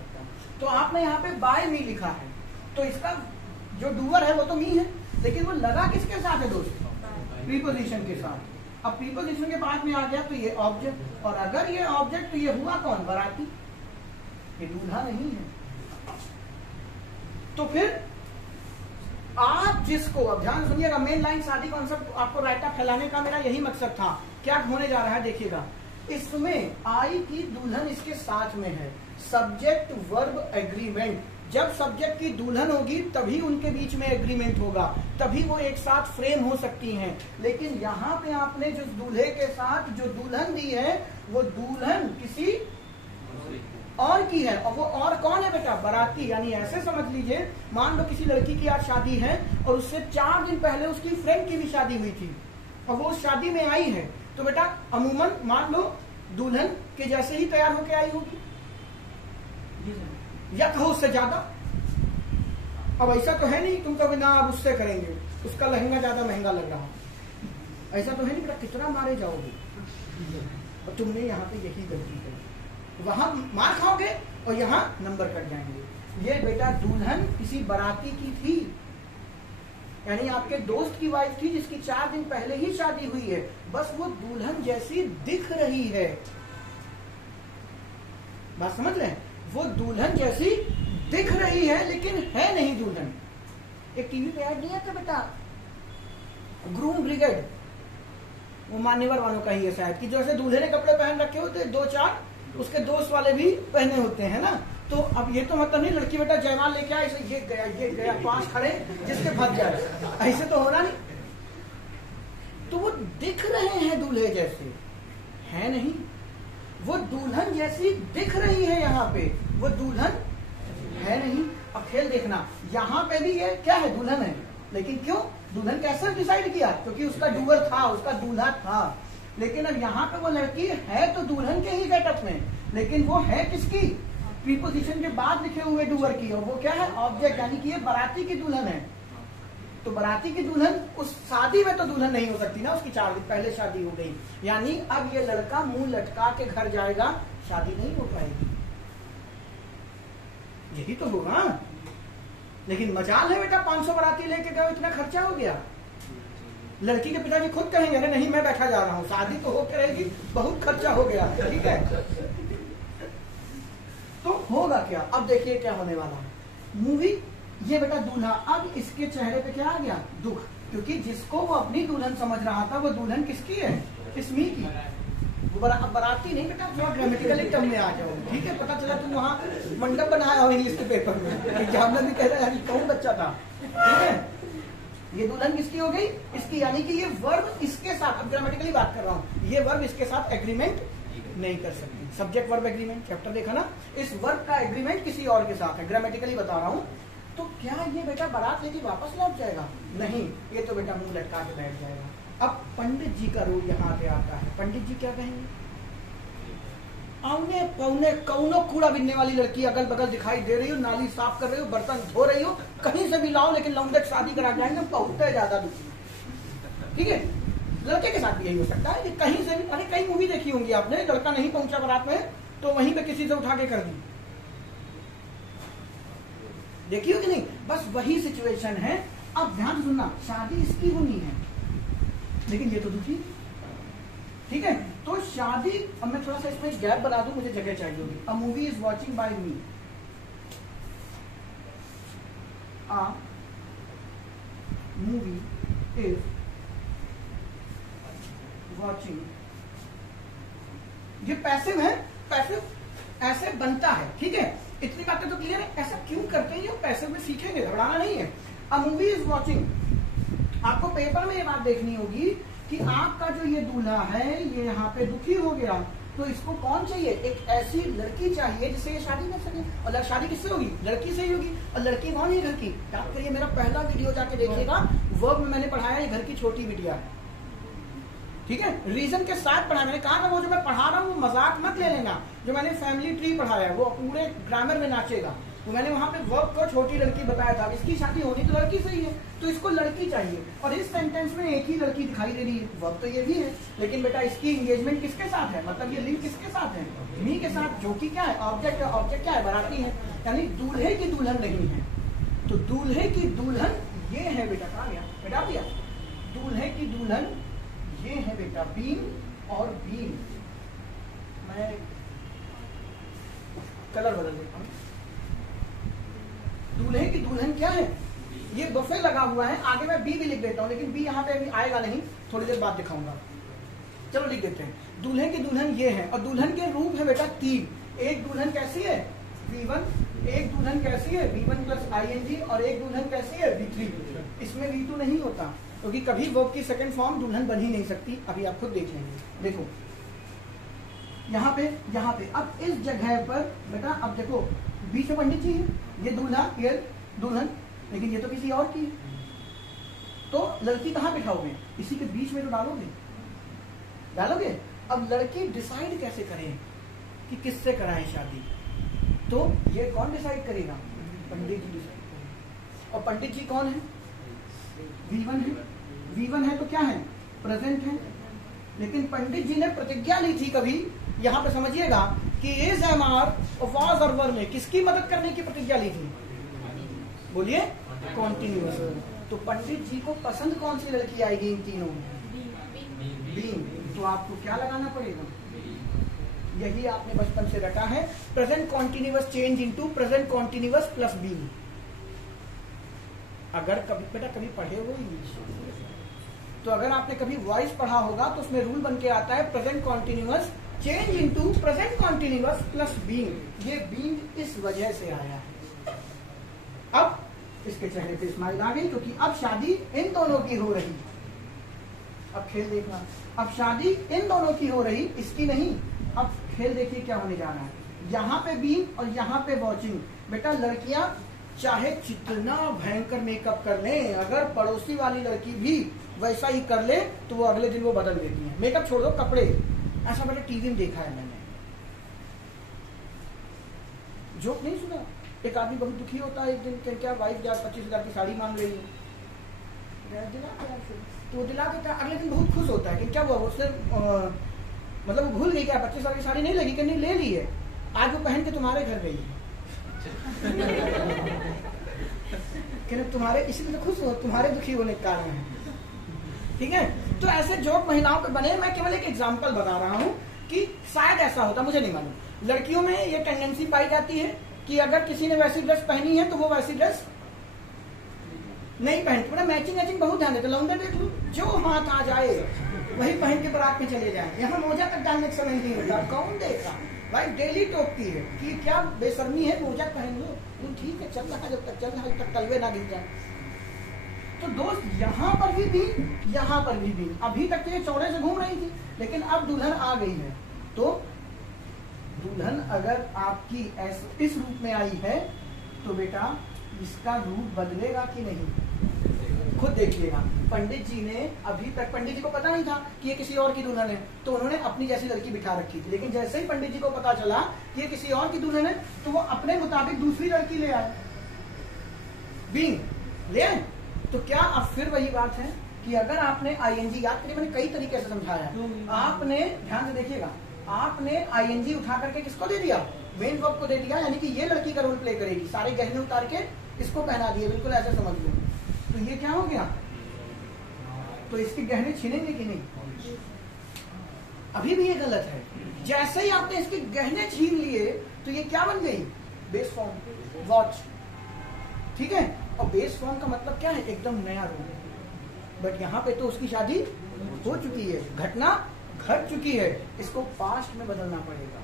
तो आपने यहाँ पे बाय मी लिखा है, तो इसका जो डूअर है वो तो मी है, लेकिन वो लगा किसके साथ है दोस्त? प्रीपोजिशन के साथ। अब प्रीपोजिशन के बाद में आ गया तो ये ऑब्जेक्ट, और अगर ये ऑब्जेक्ट तो ये हुआ कौन? बाराती। ये दूल्हा नहीं है। तो फिर आप जिसको, अब ध्यान सुनिएगा, मेन लाइन शादी कॉन्सेप्ट आपको रायता फैलाने का मेरा यही मकसद था। क्या होने जा रहा है देखिएगा, इसमें आई की दुल्हन इसके साथ में है, सब्जेक्ट वर्ब एग्रीमेंट। जब सब्जेक्ट की दुल्हन होगी तभी उनके बीच में एग्रीमेंट होगा, तभी वो एक साथ फ्रेम हो सकती हैं। लेकिन यहाँ पे आपने जो दूल्हे के साथ जो दुल्हन दी है वो दुल्हन किसी और की है, और वो और कौन है बेटा, बाराती। यानी ऐसे समझ लीजिए, मान लो किसी लड़की की आज शादी है और उससे 4 दिन पहले उसकी फ्रेंड की भी शादी हुई थी और वो उस शादी में आई है, तो बेटा अमूमन मान लो दुल्हन के जैसे ही तैयार होके आई होगी या कहो उससे ज्यादा। अब ऐसा तो है नहीं तुम कहोगे ना अब उससे करेंगे, उसका लहंगा ज्यादा महंगा लग रहा, ऐसा तो है नहीं बेटा, कितना मारे जाओगे। और तुमने यहाँ पे यही गलती करी, वहां मार खाओगे और यहाँ नंबर कट जाएंगे। ये बेटा दुल्हन किसी बाराती की थी, यानी आपके दोस्त की वाइफ थी जिसकी 4 दिन पहले ही शादी हुई है, बस वो दुल्हन जैसी दिख रही है। बात समझ रहे हैं, वो दुल्हन जैसी दिख रही है लेकिन है नहीं दुल्हन। एक टीवी पे ऐड नहीं आता बेटा, ग्रूम ब्रिगेड, वो मान्यवर वालों का ही है शायद, कि जैसे दूल्हे ने कपड़े पहन रखे होते 2-4 उसके दोस्त वाले भी पहने होते हैं ना। तो अब ये तो मतलब नहीं लड़की बेटा जयमाल लेके आए, ये गया पास खड़े जिसके भग जाए, ऐसे तो होना नहीं। तो वो दिख रहे हैं दूल्हे जैसे, है नहीं, वो दुल्हन जैसी दिख रही है। यहाँ पे वो दुल्हन है नहीं। अब खेल देखना, यहाँ पे भी ये क्या है, दुल्हन है, लेकिन क्यों दुल्हन कैसे डिसाइड किया, क्योंकि उसका डूअर था, उसका दूल्हा था। लेकिन अब यहाँ पे वो लड़की है तो दुल्हन के ही गेटअप में, लेकिन वो है किसकी, प्रीपोजिशन के बाद लिखे हुए डूअर की, और वो क्या है, ऑब्जेक्ट, यानी कि ये बाराती की दुल्हन है। तो बाराती की दुल्हन उस शादी में तो दुल्हन नहीं हो सकती ना, उसकी 4 दिन पहले शादी हो गई, यानी अब ये लड़का मुंह लटका के घर जाएगा, शादी नहीं हो पाएगी। यही तो होगा। लेकिन मजाल है बेटा 500 बाराती लेके गए, इतना खर्चा हो गया। लड़की के पिताजी खुद कहेंगे अरे नहीं मैं बैठा जा रहा हूँ, शादी तो होकर रहेगी, बहुत खर्चा हो गया, ठीक है। तो होगा क्या, अब देखिए क्या होने वाला है। मूवी, ये बेटा दूल्हा, अब इसके चेहरे पे क्या आ गया, दुख, क्योंकि जिसको वो अपनी दुल्हन समझ रहा था वो दुल्हन किसकी है, किस्मी की। बाराती नहीं बेटा, थोड़ा ग्रामेटिकली टर्म में आ जाओ, ठीक है। पता चला तुम वहाँ मंडप बनाया हो इंग्लिश के पेपर में, एग्जाम में भी कह रहा है कौन बच्चा था, ठीक है। ये दुल्हन किसकी हो गई, इसकी, यानी कि ये वर्ब इसके साथ, अब ग्रामेटिकली बात कर रहा हूँ, ये वर्ब इसके साथ एग्रीमेंट नहीं कर सकती। सब्जेक्ट वर्ब एग्रीमेंट चैप्टर देखा ना, इस वर्ब का एग्रीमेंट किसी और के साथ है, ग्रामेटिकली बता रहा हूँ। तो क्या ये बेटा बारात लेके वापस लौट जाएगा, नहीं, ये तो बेटा मुंह लटका के बैठ जाएगा। अब पंडित जी का रोल यहाँ पे आता है। पंडित जी क्या कहेंगे, औने पौने कौनो कूड़ा बिनने वाली लड़की अगल बगल दिखाई दे रही हो, नाली साफ कर रही हो, बर्तन धो रही हो, कहीं से भी लाओ, लेकिन लौंडे शादी करा जाएंगे, बहुत ज्यादा दुखी, ठीक है। लड़के के साथ भी यही हो सकता है कि कहीं से भी, अरे कई मूवी देखी होंगी आपने, लड़का नहीं पहुंचा बारात में तो वहीं पे किसी से उठा के कर दी, देखी हो कि नहीं, बस वही सिचुएशन है। अब ध्यान सुनना, शादी इसकी होनी है लेकिन ये तो दुखी, ठीक है। तो शादी, अब मैं थोड़ा सा इसमें गैप बना दूं, मुझे जगह चाहिए होगी। A movie is watching by me, a movie is watching, ये पैसिव है, पैसिव ऐसे बनता है, ठीक है। इतनी बातें तो क्लियर है, ऐसा क्यों करते हैं, ये पैसिव में सीखेंगे, घबराना नहीं है। अ मूवी इज वॉचिंग, आपको पेपर में ये बात देखनी होगी कि आपका जो ये दूल्हा है ये यहाँ पे दुखी हो गया, तो इसको कौन चाहिए, एक ऐसी लड़की चाहिए जिससे ये शादी कर सके। और शादी किससे होगी, लड़की से ही होगी। और लड़की कौन है, घर की। याद करिए मेरा पहला वीडियो जाके देखिएगा, वर्ब में मैंने पढ़ाया ये घर की छोटी बिटिया है, ठीक है, रीजन के साथ पढ़ा। मैंने कहा ना वो जो मैं पढ़ा रहा हूँ वो मजाक मत ले लेना, जो मैंने फैमिली ट्री पढ़ाया है वो पूरे ग्रामर में नाचेगा। तो मैंने वहां पे वर्ब को छोटी लड़की बताया था, इसकी शादी होनी तो लड़की से ही है, तो इसको लड़की चाहिए। और इस सेंटेंस में एक ही लड़की दिखाई दे रही है, वर्ब तो ये भी है, लेकिन बेटा इसकी एंगेजमेंट किसके साथ है, मतलब ये लिंक किसके साथ है, मी के साथ, जो कि क्या है, ऑब्जेक्ट है। ऑब्जेक्ट क्या है, बाराती है, यानी दूल्हे की दुल्हन नहीं है। तो दूल्हे की दुल्हन ये है बेटा, कहा गया बेटा दिया, दूल्हे की दुल्हन ये है बेटा बीम और बीम। मैं कलर बदल देता हूँ। दूल्हे की दुल्हन क्या है, ये बफे लगा हुआ है। आगे मैं बी भी लिख देता हूँ, लेकिन बी यहाँ पे अभी आएगा नहीं, थोड़ी देर बाद दिखाऊंगा। चलो लिख देते हैं, दूल्हे की दुल्हन ये है, और दुल्हन के रूप है बेटा 3। एक दुल्हन कैसी है V1, एक दुल्हन कैसी है V1 प्लस ing, और एक दुल्हन कैसी है V3। इसमें V2 नहीं होता, क्योंकि कभी वर्ब की सेकंड फॉर्म दुल्हन बन ही नहीं सकती। अभी आप खुद देख लेंगे। देखो यहाँ पे अब इस जगह पर बेटा, अब देखो बीच में पंडित जी है, ये दूल्हा, ये दुल्हन, लेकिन ये तो किसी और की है, तो लड़की कहाँ बिठाओगे, इसी के बीच में तो डालोगे। अब लड़की डिसाइड कैसे करें कि किससे कराएं शादी, तो ये कौन डिसाइड करेगा, पंडित जी डिसाइड करेंगे। और पंडित जी कौन है, V1 है तो क्या है, प्रेजेंट है। लेकिन पंडित जी ने प्रतिज्ञा ली थी कभी, यहाँ पे समझिएगा कि इज एमआर वाज और वर में किसकी मदद करने की प्रतिज्ञा ली थी, बोलिए, कॉन्टिन्यूअस। तो पंडित जी को पसंद कौन सी लड़की आएगी इन तीनों में, बीइंग। तो आपको क्या लगाना पड़ेगा, यही आपने बचपन से रटा है, present continuous change into present continuous plus being. अगर कभी बेटा कभी पढ़े हो इंग्लिश, तो अगर आपने कभी वॉइस पढ़ा होगा तो उसमें रूल बन के आता है present continuous change into present continuous plus being. ये बीइंग इस वजह से आया है। अब इसके चेहरे पे स्माइल आ गई, क्योंकि अब शादी इन दोनों की हो रही। अब खेल देखना, अब शादी इन दोनों की हो रही, इसकी नहीं। अब खेल देखिए क्या होने जा रहा है, यहाँ पे बीइंग और यहाँ पे वॉचिंग। बेटा लड़कियां चाहे जितना भयंकर मेकअप कर लें, अगर पड़ोसी वाली लड़की भी वैसा ही कर ले तो वो अगले दिन वो बदल देती है। मेकअप छोड़ दो, कपड़े, ऐसा मैंने टीवी में देखा है। मैंने जोक नहीं सुना, एक आदमी बहुत दुखी होता है एक दिन, क्या वाइफ 25,000 की साड़ी मांग रही है, तो वो दिला देता है। अगले दिन बहुत खुश होता है कि क्या हुआ, उसने मतलब वो भूल गई क्या 25,000 की साड़ी नहीं लगी, कि नहीं ले ली है, आज वो पहन के तुम्हारे घर गई है कि तुम्हारे, इसलिए तो खुश हो, तुम्हारे दुखी होने के कारण है। ठीक है, तो ऐसे जोक महिलाओं पे बने। मैं केवल एक एग्जांपल बता रहा हूं कि शायद ऐसा होता, मुझे नहीं मालूम। लड़कियों में ये टेंडेंसी पाई जाती है कि अगर किसी ने वैसी ड्रेस पहनी है तो वो वैसी ड्रेस नहीं पहनती। मतलब मैचिंग बहुत ध्यान देते, लौंडे देख लो, जो हाथ आ जाए वही पहन के बारात में चले जाए। यहाँ मोजा तक डालने का समय नहीं होता। कौन देख रहा, भाई डेली टोकती है कि क्या बेशर्मी है, मोजा पहन लो, ठीक है चल रहा, जब तक चल रहा, जब तक तलवे ना गिर जाए। तो दोस्त यहाँ पर भी यहाँ पर भी। अभी तक तो ये चौड़े से घूम रही थी, लेकिन अब दुल्हन आ गई है। तो दुल्हन अगर आपकी इस रूप में आई है तो बेटा इसका रूप बदलेगा कि नहीं, खुद देखिएगा। पंडित जी ने अभी तक, पंडित जी को पता नहीं था कि ये किसी और की दुल्हन है, तो उन्होंने अपनी जैसी लड़की बिठा रखी थी। लेकिन जैसे ही पंडित जी को पता चला कि ये किसी और की दुल्हन है, तो वो अपने मुताबिक दूसरी लड़की ले आए, बीइंग ले आए। तो क्या अब फिर वही बात है कि अगर आपने आईएनजी, याद करिए मैंने कई तरीके से समझाया, आपने ध्यान से देखिएगा, आपने आईएनजी उठा करके किसको दे दिया, मेन वर्ब को दे दिया, यानी कि ये लड़की का रोल प्ले करेगी। सारे गहने उतार के इसको पहना दिए, बिल्कुल ऐसे समझ लो। तो ये क्या हो गया, तो इसके गहने छीनेंगे कि नहीं, अभी भी ये गलत है। जैसे ही आपने इसके गहने छीन लिए तो ये क्या बन गई, बेस फॉर्म, वॉच। ठीक है, और बेस फॉर्म का मतलब क्या है, एकदम नया रोल। बट यहाँ पे तो उसकी शादी हो चुकी है, घटना घट चुकी है, इसको पास्ट में बदलना पड़ेगा।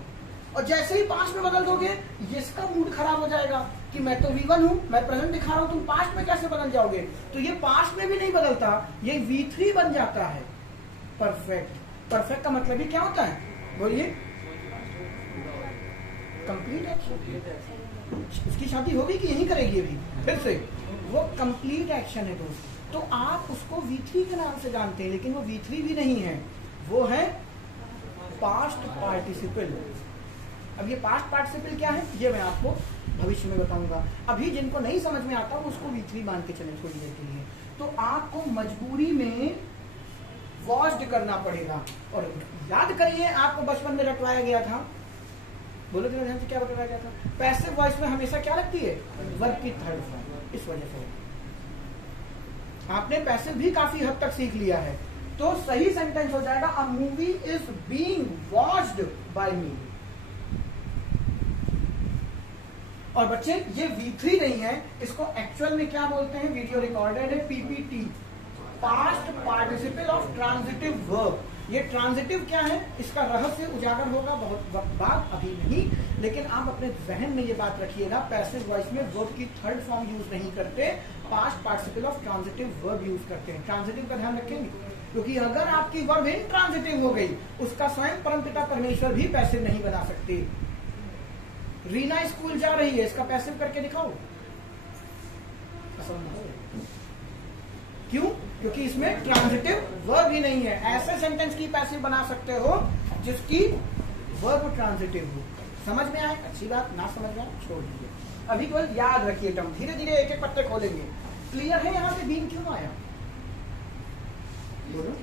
और जैसे ही पास्ट में बदल दोगे, इसका मूड खराब हो जाएगा कि मैं तो V1 हूं, मैं प्रेजेंट दिखा रहा हूं, तुम पास्ट में कैसे बदल जाओगे। तो ये पास्ट में भी नहीं बदलता, ये V3 बन जाता है परफेक्ट। परफेक्ट का मतलब ही क्या होता है, बोलिए, कंप्लीट एक्शन। उसकी शादी होगी कि यही करेगी अभी, फिर से वो कंप्लीट एक्शन है दोस्त। तो आप उसको V3 के नाम से जानते हैं, लेकिन वो V3 भी नहीं है, वो है पास्ट पार्टिसिपल। अब ये पास्ट पार्टिसिपल क्या है, ये मैं आपको भविष्य में बताऊंगा। अभी जिनको नहीं समझ में आता वो उसको V3 मान के चले थोड़ी देर के लिए। तो आपको मजबूरी में वॉच्ड करना पड़ेगा। और याद करिए, आपको बचपन में रटवाया गया था, बोलो जरा ध्यान से, क्या बताया गया था, पैसिव वॉइस में हमेशा क्या लगती है, वर्ब की थर्ड फॉर्म। इस वजह से आपने पैसिव भी काफी हद तक सीख लिया है। तो सही सेंटेंस हो जाएगा, a movie is being watched by me. और बच्चे ये V3 नहीं है, इसको एक्चुअल में क्या बोलते हैं, वीडियो रिकॉर्डेड है, PPT, past participle of transitive verb. ये ट्रांजिटिव क्या है, इसका रहस्य उजागर होगा बहुत वक्त बाद, अभी नहीं, लेकिन आप अपने जहन में ये बात रखिएगा, पैसिव वॉइस में वर्ब की थर्ड फॉर्म यूज नहीं करते, past participle of transitive verb use करते हैं। ट्रांजिटिव का ध्यान रखेंगे, क्योंकि अगर आपकी वर्ब इनट्रांजिटिव हो गई, उसका स्वयं परमपिता परमेश्वर भी पैसिव नहीं बना सकते। रीना स्कूल जा रही है, इसका पैसिव करके दिखाओ, क्यों? क्योंकि इसमें ट्रांजिटिव वर्ब ही नहीं है। ऐसे सेंटेंस की पैसिव बना सकते हो जिसकी वर्ब ट्रांजिटिव हो। समझ में आए? अच्छी बात, ना समझ में आए छोड़ दीजिए। अभी केवल याद रखिए टर्म, धीरे धीरे एक एक पत्ते खोलेंगे। क्लियर है यहाँ पे बीन क्यों आया? बोलो।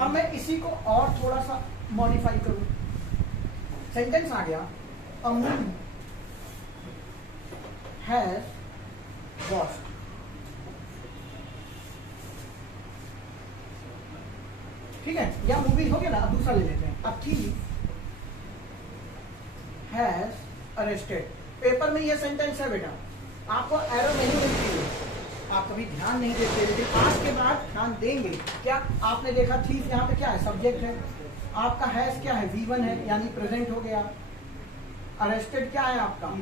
अब मैं इसी को और थोड़ा सा मॉडिफाई करूं। सेंटेंस आ गया, अमूल हैज वॉश्ड। ठीक है, या मूवी हो गया ना, अब दूसरा ले लेते हैं। अ थीफ हैज अरेस्टेड। पेपर में ये सेंटेंस है बेटा, आपको एरो नहीं मिलती है, आप कभी ध्यान नहीं देते, लेकिन आज के बाद ध्यान देंगे। क्या आपने देखा, थीफ यहाँ पे क्या है, सब्जेक्ट है, आपका हैज क्या है, V1 है, यानी प्रेजेंट हो गया। अरेस्टेड क्या है आपका,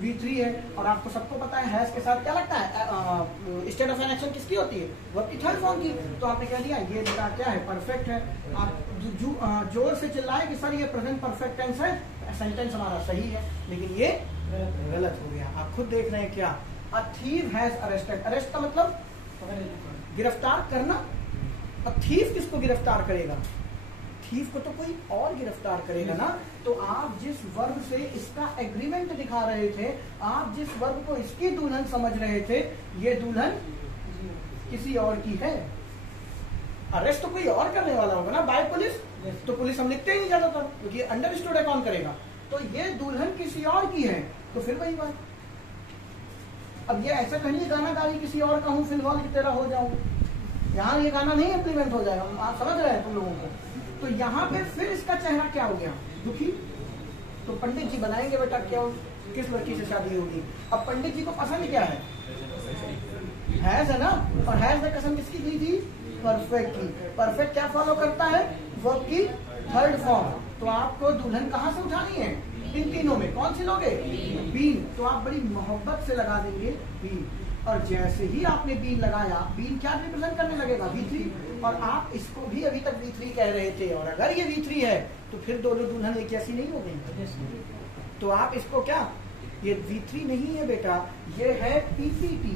V3 है, और आपको सबको पता है हैज के साथ क्या लगता है, स्टेट ऑफ एन एक्शन किसकी होती है, वर्ब की थर्ड फॉर्म की। तो आपने कह दिया ये बेटा क्या है, परफेक्ट है। आप जोर से चिल्लाए कि सर ये प्रेजेंट परफेक्ट टेंस है, सेंटेंस हमारा सही है, लेकिन ये गलत हो गया। आप खुद देख रहे हैं क्या, अ थीफ हैज अरेस्टेड। अरेस्ट का मतलब गिरफ्तार करना। अब थीफ किसको गिरफ्तार करेगा, थीफ को तो कोई और गिरफ्तार करेगा ना। तो आप जिस वर्ब से इसका एग्रीमेंट दिखा रहे थे, आप जिस वर्ब को इसकी दुल्हन समझ रहे थे, ये दुल्हन किसी और की है। अरेस्ट तो कोई और करने वाला होगा ना, बाय पुलिस। तो पुलिस हम लिखते ही नहीं ज्यादातर, क्योंकि अंडरस्टूड है कौन करेगा। तो ये दुल्हन किसी और की है, तो फिर वही बात। अब ये ऐसा कहिए गाना गाई किसी और का हूं, फिलहाल की तेरा हो जाऊं, यहाँ ये गाना नहीं इम्प्लीमेंट हो जाएगा। आप समझ रहे हैं तुम लोगों को। तो यहाँ पे फिर इसका चेहरा क्या हो गया, दुखी। तो पंडित जी बनाएंगे बेटा क्या, किस लड़की से शादी होगी। अब पंडित जी को पसंद क्या है, हैज है ना, और हैज ने कसम किसकी दी थी, परफेक्ट की। परफेक्ट क्या फॉलो करता है, वर्ब की थर्ड फॉर्म। तो आपको दुल्हन कहाँ से उठानी है, इन तीनों में कौन सी लोगे, बीन। तो आप बड़ी मोहब्बत से लगा देंगे बीन, और जैसे ही आपने बीन लगाया, बीन क्या रिप्रेजेंट करने लगेगा, V3। और आप इसको भी अभी तक V3 कह रहे थे, और अगर ये V3 है तो फिर दोनों दुल्हन एक जैसी नहीं हो गई। तो आप इसको क्या, ये V3 नहीं है बेटा, ये है PPT,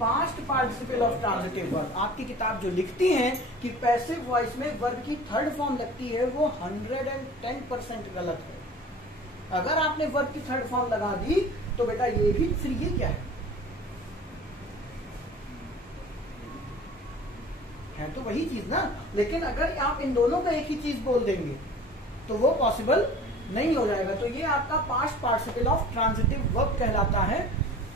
past participle of transitive verb. आपकी किताब जो लिखती है कि पैसिव वॉइस में वर्ब की थर्ड फॉर्म लगती है, वो 110% गलत है। अगर आपने वर्ब की थर्ड फॉर्म लगा दी तो बेटा ये भी, फिर ये क्या है तो वही चीज ना। लेकिन अगर आप इन दोनों का एक ही चीज बोल देंगे तो वो पॉसिबल नहीं हो जाएगा। तो ये आपका past participle of transitive verb कहलाता है,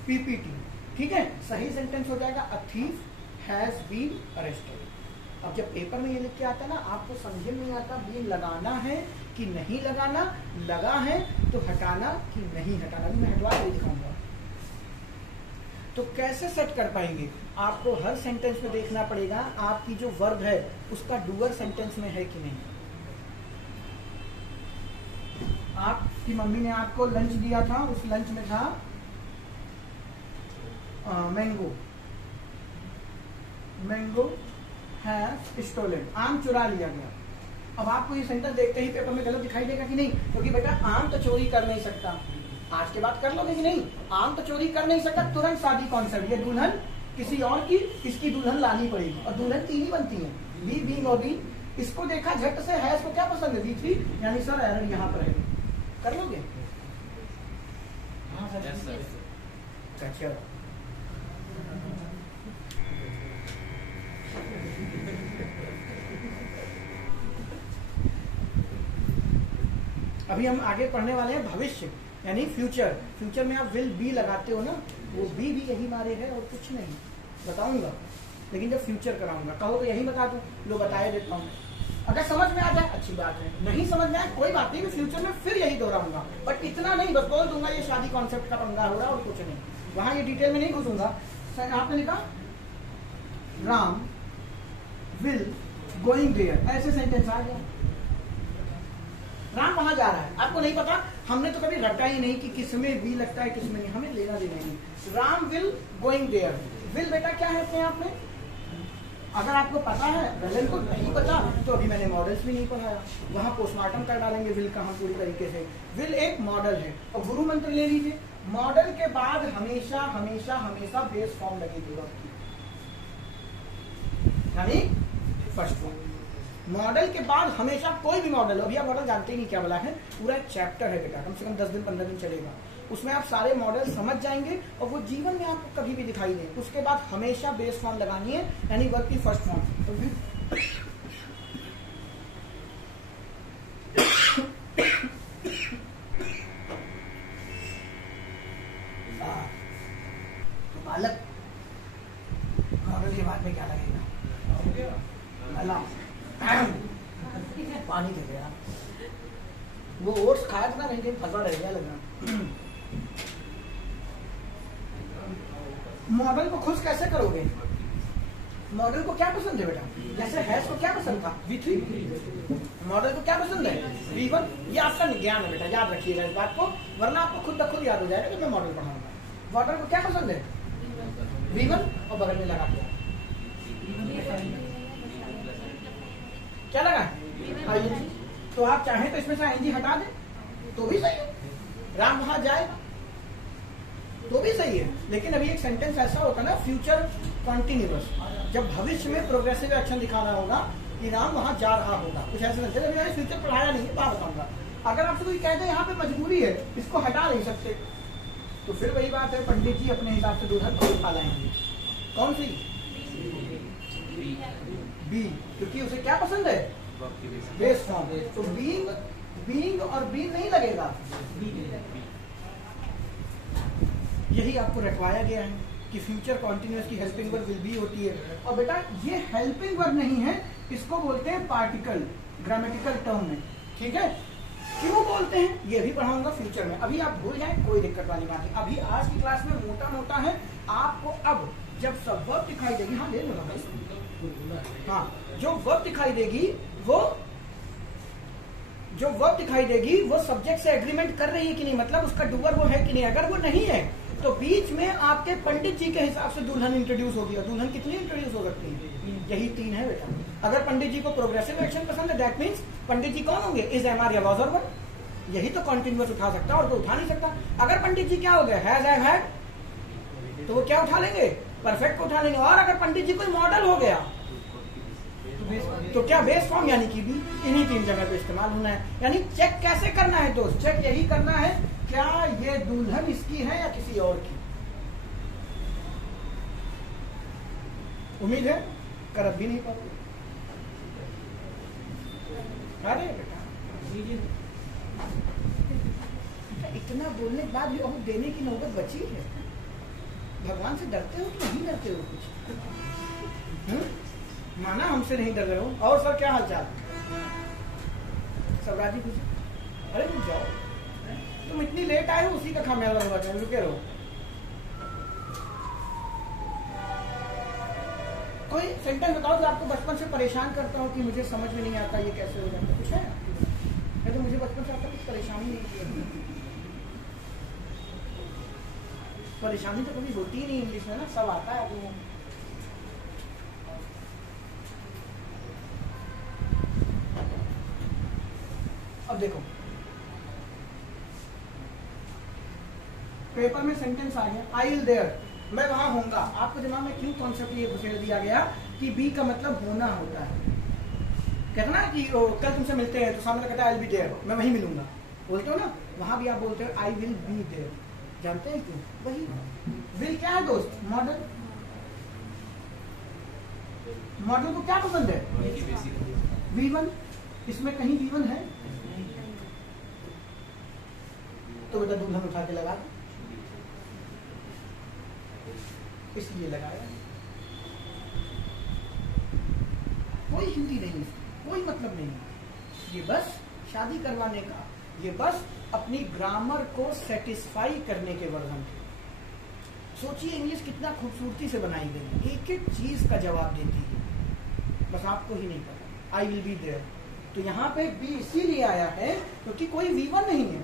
PPT। ठीक है, सही सेंटेंस हो जाएगा, a thief has been arrested. अब जब पेपर में ये लिख के आता है ना, आपको समझ में नहीं आता बीन लगाना है कि नहीं लगाना, लगा है तो हटाना कि नहीं हटाना। भी मैं हटवा के दिखाऊंगा। तो कैसे सेट कर पाएंगे, आपको हर सेंटेंस में देखना पड़ेगा आपकी जो वर्ब है उसका डूअर सेंटेंस में है कि नहीं। आपकी मम्मी ने आपको लंच दिया था, उस लंच में था मैंगो हैज स्टोलन, आम चुरा लिया गया। अब आपको ये सेंटेंस देखते ही पेपर में गलत दिखाई देगा कि नहीं, क्योंकि बेटा आम तो चोरी कर नहीं सकता। आज के बाद कर लोगे कि नहीं, आम तो चोरी कर नहीं सकता, तुरंत शादी कॉन्सेप्ट। ये दुल्हन किसी और की, इसकी दुल्हन लानी पड़ेगी, और दुल्हन तीन ही बनती है, बी बीइंग और बी। इसको देखा झट से, हैज को क्या पसंद है, V3, यानी सर एरर यहाँ पर है। कर लोगे? हाँ सर। अभी हम आगे पढ़ने वाले हैं भविष्य, यानी फ्यूचर। फ्यूचर में आप विल बी लगाते हो ना, वो बी भी यही मारे है और कुछ नहीं। बताऊंगा, लेकिन जब फ्यूचर कराऊंगा कहो तो यही बता दूं, लो बताए देता हूं। अगर समझ में आ जाए अच्छी बात है, नहीं समझ में आए कोई बात नहीं, मैं फ्यूचर में फिर यही दोहराऊंगा, बट इतना नहीं, बस बोल दूंगा ये शादी कॉन्सेप्ट का पंगा हो रहा है और कुछ नहीं, वहां ये डिटेल में नहीं घुसूंगा। आपने लिखा राम विल गोइंग देयर, ऐसे सेंटेंस आ गया, राम वहां जा रहा है, आपको नहीं पता, हमने तो कभी रटा ही नहीं कि किसमें वी लगता है किसमें नहीं, हमें लेना देना नहीं। Ram will going there, will बेटा क्या है अपने आप में, अगर आपको पता है, वेलन को नहीं पता तो अभी मैंने मॉडल्स भी नहीं पढ़ाया, वहां पोस्टमार्टम कर डालेंगे विल का हम पूरी तरीके से। विल एक मॉडल है, और गुरु मंत्र ले लीजिए, मॉडल के बाद हमेशा हमेशा हमेशा बेस फॉर्म लगेगी, यानी फर्स्ट फॉर्म। मॉडल के बाद हमेशा कोई भी मॉडल, अभी आप मॉडल जानते ही नहीं क्या बोला है, पूरा एक चैप्टर है बेटा, कम से कम 10 दिन 15 दिन चलेगा, उसमें आप सारे मॉडल समझ जाएंगे और वो जीवन में आपको कभी भी दिखाई दे। उसके बाद हमेशा बेस फॉर्म लगानी है, यानी वर्ब की फर्स्ट फॉर्म। तो बालक मॉडल के बाद में क्या लगेगा, पानी दे गया, वो ओट्स खाया था ना, नहीं फंसा रह गया लगना। मॉडल को खुश कैसे करोगे, मॉडल को क्या पसंद है बेटा, जैसे हैश को क्या पसंद था V3, मॉडल को क्या पसंद है V1, ये आपका ज्ञान है बेटा, याद रखिएगा इस बात को, वरना आपको खुद ब खुद याद हो जाएगा कि मैं मॉडल पढ़ाऊंगा। मॉडल को क्या पसंद है V1, और बगल में लगा दिया क्या लगा ING, तो आप चाहें तो इसमें से ING हटा दें तो भी सही है, राम वहां जाएगा तो भी सही है, लेकिन अभी एक सेंटेंस ऐसा होता है ना फ्यूचर कॉन्टिन्यूअस, जब भविष्य में प्रोग्रेसिव एक्शन दिखाना होगा कि राम वहां जा रहा होगा, कुछ ऐसे सेंटेंस, अभी मैंने फ्यूचर पढ़ाया नहीं है, बात बताऊंगा। अगर आपसे कोई कहते हैं यहाँ पे मजबूरी है, इसको हटा नहीं सकते, तो फिर वही बात है, पंडित जी अपने हिसाब से दुल्हन को उठा लाएंगे, कौन सी बी, क्योंकि उसे क्या पसंद है बेस फॉर्म, तो बीइंग और बी नहीं लगेगा, यही आपको रखवाया गया है कि फ्यूचर कॉन्टिन्यूअस की हेल्पिंग वर्ब विल बी होती है। और बेटा ये हेल्पिंग वर्ब नहीं है, इसको बोलते हैं पार्टिकल ग्रामेटिकल टर्म में, ठीक है, क्यों बोलते हैं ये भी पढ़ाऊंगा फ्यूचर में, अभी आप भूल जाए कोई दिक्कत वाली बात नहीं, अभी आज की क्लास में मोटा मोटा है आपको। अब जब सब वर्ब दिखाई देगी, हाँ ले लो भाई, हाँ जो वर्ब दिखाई देगी वो सब्जेक्ट से एग्रीमेंट कर रही है कि नहीं, मतलब उसका डूअर वो है कि नहीं, अगर वो नहीं है तो बीच में आपके पंडित जी के हिसाब से दुल्हन इंट्रोड्यूस होगी, और दुल्हन कितनी इंट्रोड्यूस हो सकती है, यही 3 है बेटा। अगर पंडित जी को प्रोग्रेसिव एक्शन पसंद है, दैट मीन्स पंडित जी कौन होंगे, इज एम आर या वाज और वर, यही तो कॉन्टिन्यूअस उठा सकता है और तो उठा नहीं सकता। अगर पंडित जी क्या हो गए हैज हैव हैड, तो वो क्या उठा लेंगे, परफेक्ट को उठा लेंगे। और अगर पंडित जी कोई मॉडल हो गया तो क्या बेस फॉर्म यानी कि भी इन्हीं 3 जगह पे इस्तेमाल होना है। यानी चेक कैसे करना है दोस्त, चेक यही करना है क्या ये दुल्हन इसकी है या किसी और की। उम्मीद है कर अब भी नहीं पाते, अरे बेटा इतना बोलने के बाद भी और देने की नौबत बची है। भगवान से डरते हो कि नहीं डरते हो कुछ? माना हमसे नहीं डर रहे हो। और सर क्या हालचाल, सब राजी खुशी? अरे रुक जाओ, तुम इतनी लेट आए हो, उसी का खामियाजा होगा, रुके रहो। कोई सेंटेंस बताओ जो आपको बचपन से परेशान करता हो कि मुझे समझ में नहीं आता ये कैसे हो जाता, कुछ है? मैं तो मुझे बचपन से आपका कुछ परेशानी नहीं की, परेशानी तो कभी होती ही नहीं इंग्लिश में ना, सब आता है आपको। अब देखो पेपर में सेंटेंस आ गया आई विल देयर, मैं वहां होऊंगा। आपको दिमाग में क्यों कॉन्सेप्ट ये घुसेड़ दिया गया कि बी का मतलब होना होता है। कहते ना कि कल तुमसे मिलते हैं तो सामने कहता है आई विल बी देयर, मैं वहीं मिलूंगा, बोलते हो ना, वहां भी आप बोलते हो आई विल बी देयर। जानते हैं क्यों? वही विल क्या है दोस्त, मॉडल। मॉडल को क्या पसंद है, V1, इसमें कहीं V1 है तो बेटा दुल्हन उठा के लगा, इसलिए लगाया, कोई हिंदी नहीं इसकी। कोई मतलब नहीं है, ये बस शादी करवाने का, ये बस अपनी ग्रामर को सेटिस्फाई करने के वर्जन थे। सोचिए इंग्लिश कितना खूबसूरती से बनाई गई, एक एक चीज का जवाब देती है, बस आपको ही नहीं पता। आई विल बी देयर, तो यहाँ पे बी इसीलिए आया है क्योंकि कोई V1 नहीं है।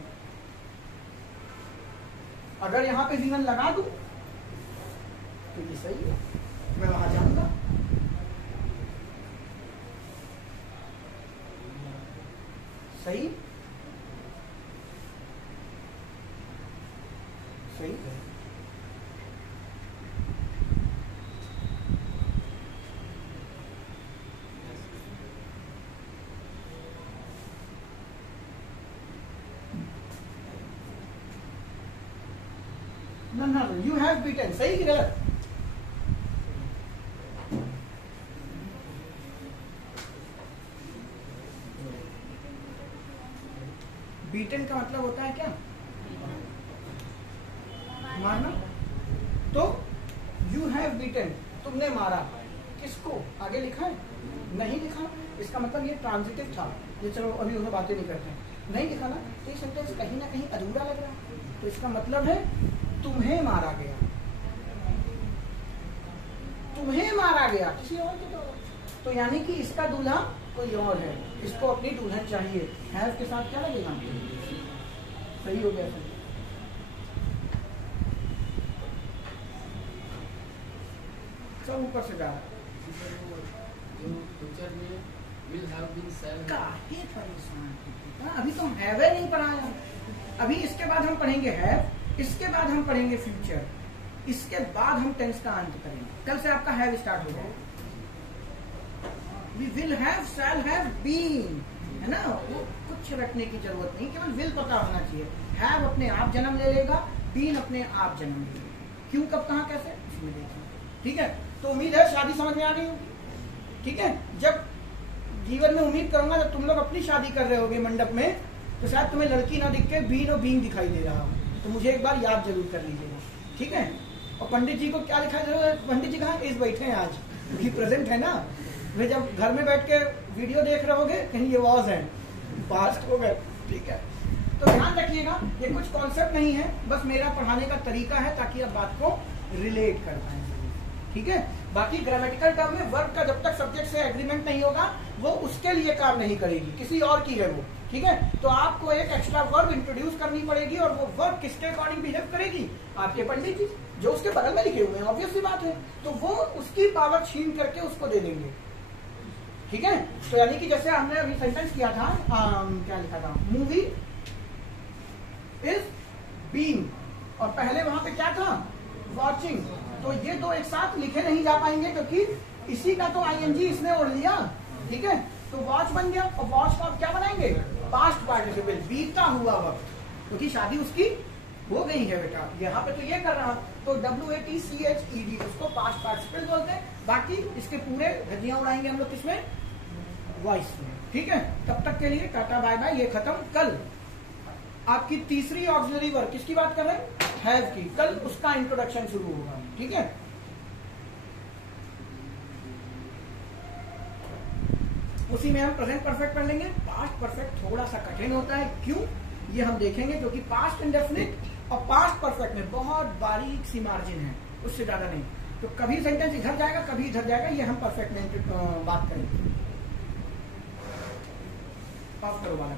अगर यहाँ पे V1 लगा दूं तो ये सही है, मैं वहां जाऊंगा। सही सही ना, यू हैव बीटन, सही कि गलत? बीटन का मतलब होता है क्या? मारना। तो यू हैव बीटन, तुमने मारा, किसको? आगे लिखा है? नहीं लिखा, इसका मतलब ये ट्रांजिटिव था। ये चलो अभी उसे बातें नहीं करते हैं, नहीं लिखा ना, तो ये सेंटेंस कहीं ना कहीं अधूरा लग रहा है। तो इसका मतलब है तुम्हें मारा गया, तुम्हें मारा गया किसी और के द्वारा। तो यानी कि इसका दूल्हा कोई और है, इसको अपनी दुल्हन चाहिए। हैव के साथ क्या लगेगा? सही हो गया सर। सब ऊपर से जा रहा है। काहे परेशान? अभी तो हैव नहीं पढ़ाया, अभी इसके बाद हम पढ़ेंगे हैव, इसके बाद हम पढ़ेंगे फ्यूचर, इसके बाद हम टेंस का अंत करेंगे। कल से आपका हैव स्टार्ट हो जाएगा। We will have, shall have, been, है ना, वो कुछ रखने की जरूरत नहीं, केवल विल पता होना चाहिए। हैव अपने आप जन्म ले लेगा, बीन अपने आप जन्म ले लेगा। क्यों, कब, कहाँ, कैसे, इसमें देखेंगे। ठीक है, तो उम्मीद है शादी समझ में आ गई होगी। ठीक है, जब जीवन में उम्मीद करूंगा जब तुम लोग अपनी शादी कर रहे होगे मंडप में, तो शायद तुम्हें लड़की ना दिख के बीन और बीन दिखाई दे रहा हो, तो मुझे एक बार याद जरूर कर लीजिएगा। ठीक है, और पंडित जी को क्या दिखाई दे रहा है? पंडित जी कहाँ इस बैठे हैं आज, क्योंकि प्रेजेंट है ना। वे जब घर में बैठ के वीडियो देख रहे होगे, कहीं ये वॉज है, पास्ट हो गए। ठीक है, तो ध्यान रखिएगा, ये कुछ कॉन्सेप्ट नहीं है, बस मेरा पढ़ाने का तरीका है ताकि आप बात को रिलेट कर पाए। ठीक है, बाकी ग्रामेटिकल टर्म में वर्ब का जब तक सब्जेक्ट से एग्रीमेंट नहीं होगा वो उसके लिए काम नहीं करेगी, किसी और की है वो। ठीक है, तो आपको एक एक्स्ट्रा वर्ब इंट्रोड्यूस करनी पड़ेगी, और वो वर्ब किसके अकॉर्डिंग बिहेव करेगी? आपके पंडित जी जो उसके बगल में लिखे हुए हैं, ऑब्वियस सी बात है, तो वो उसकी पावर छीन करके उसको दे देंगे। ठीक है, तो यानी कि जैसे हमने अभी सेंटेंस किया था, क्या लिखा था, मूवी इज बीन, और पहले वहां पे क्या था, वॉचिंग। तो ये दो एक साथ लिखे नहीं जा पाएंगे क्योंकि इसी का तो आईएनजी इसने ओढ़ लिया। ठीक है, तो वॉच बन गया, और वॉच का क्या बनाएंगे, पास्ट पार्टिसिपल, बीता हुआ वक्त, क्योंकि शादी उसकी हो गई है बेटा। यहाँ पे तो ये कर रहा, तो WATCHED उसको पास्ट पार्टिसिपल बोलते हैं। बाकी इसके पूरे धज्जियां उड़ाएंगे हम लोग किसमें, वॉइस में। ठीक है, तब तक के लिए टाटा बाय बाय, ये खत्म। कल आपकी तीसरी ऑक्सिलरी वर्ब, किसकी बात कर रहे हैं, हैव की, कल उसका इंट्रोडक्शन शुरू होगा। ठीक है, उसी में हम प्रेजेंट परफेक्ट पढ़ लेंगे। पास्ट परफेक्ट थोड़ा सा कठिन होता है, क्यों, ये हम देखेंगे, क्योंकि पास्ट इंडेफिनिट और पास्ट परफेक्ट में बहुत बारीक सी मार्जिन है, उससे ज्यादा नहीं। तो कभी सेंटेंस इधर जाएगा, कभी इधर जाएगा, ये हम परफेक्ट में बात करेंगे। ऑफ करो वाला।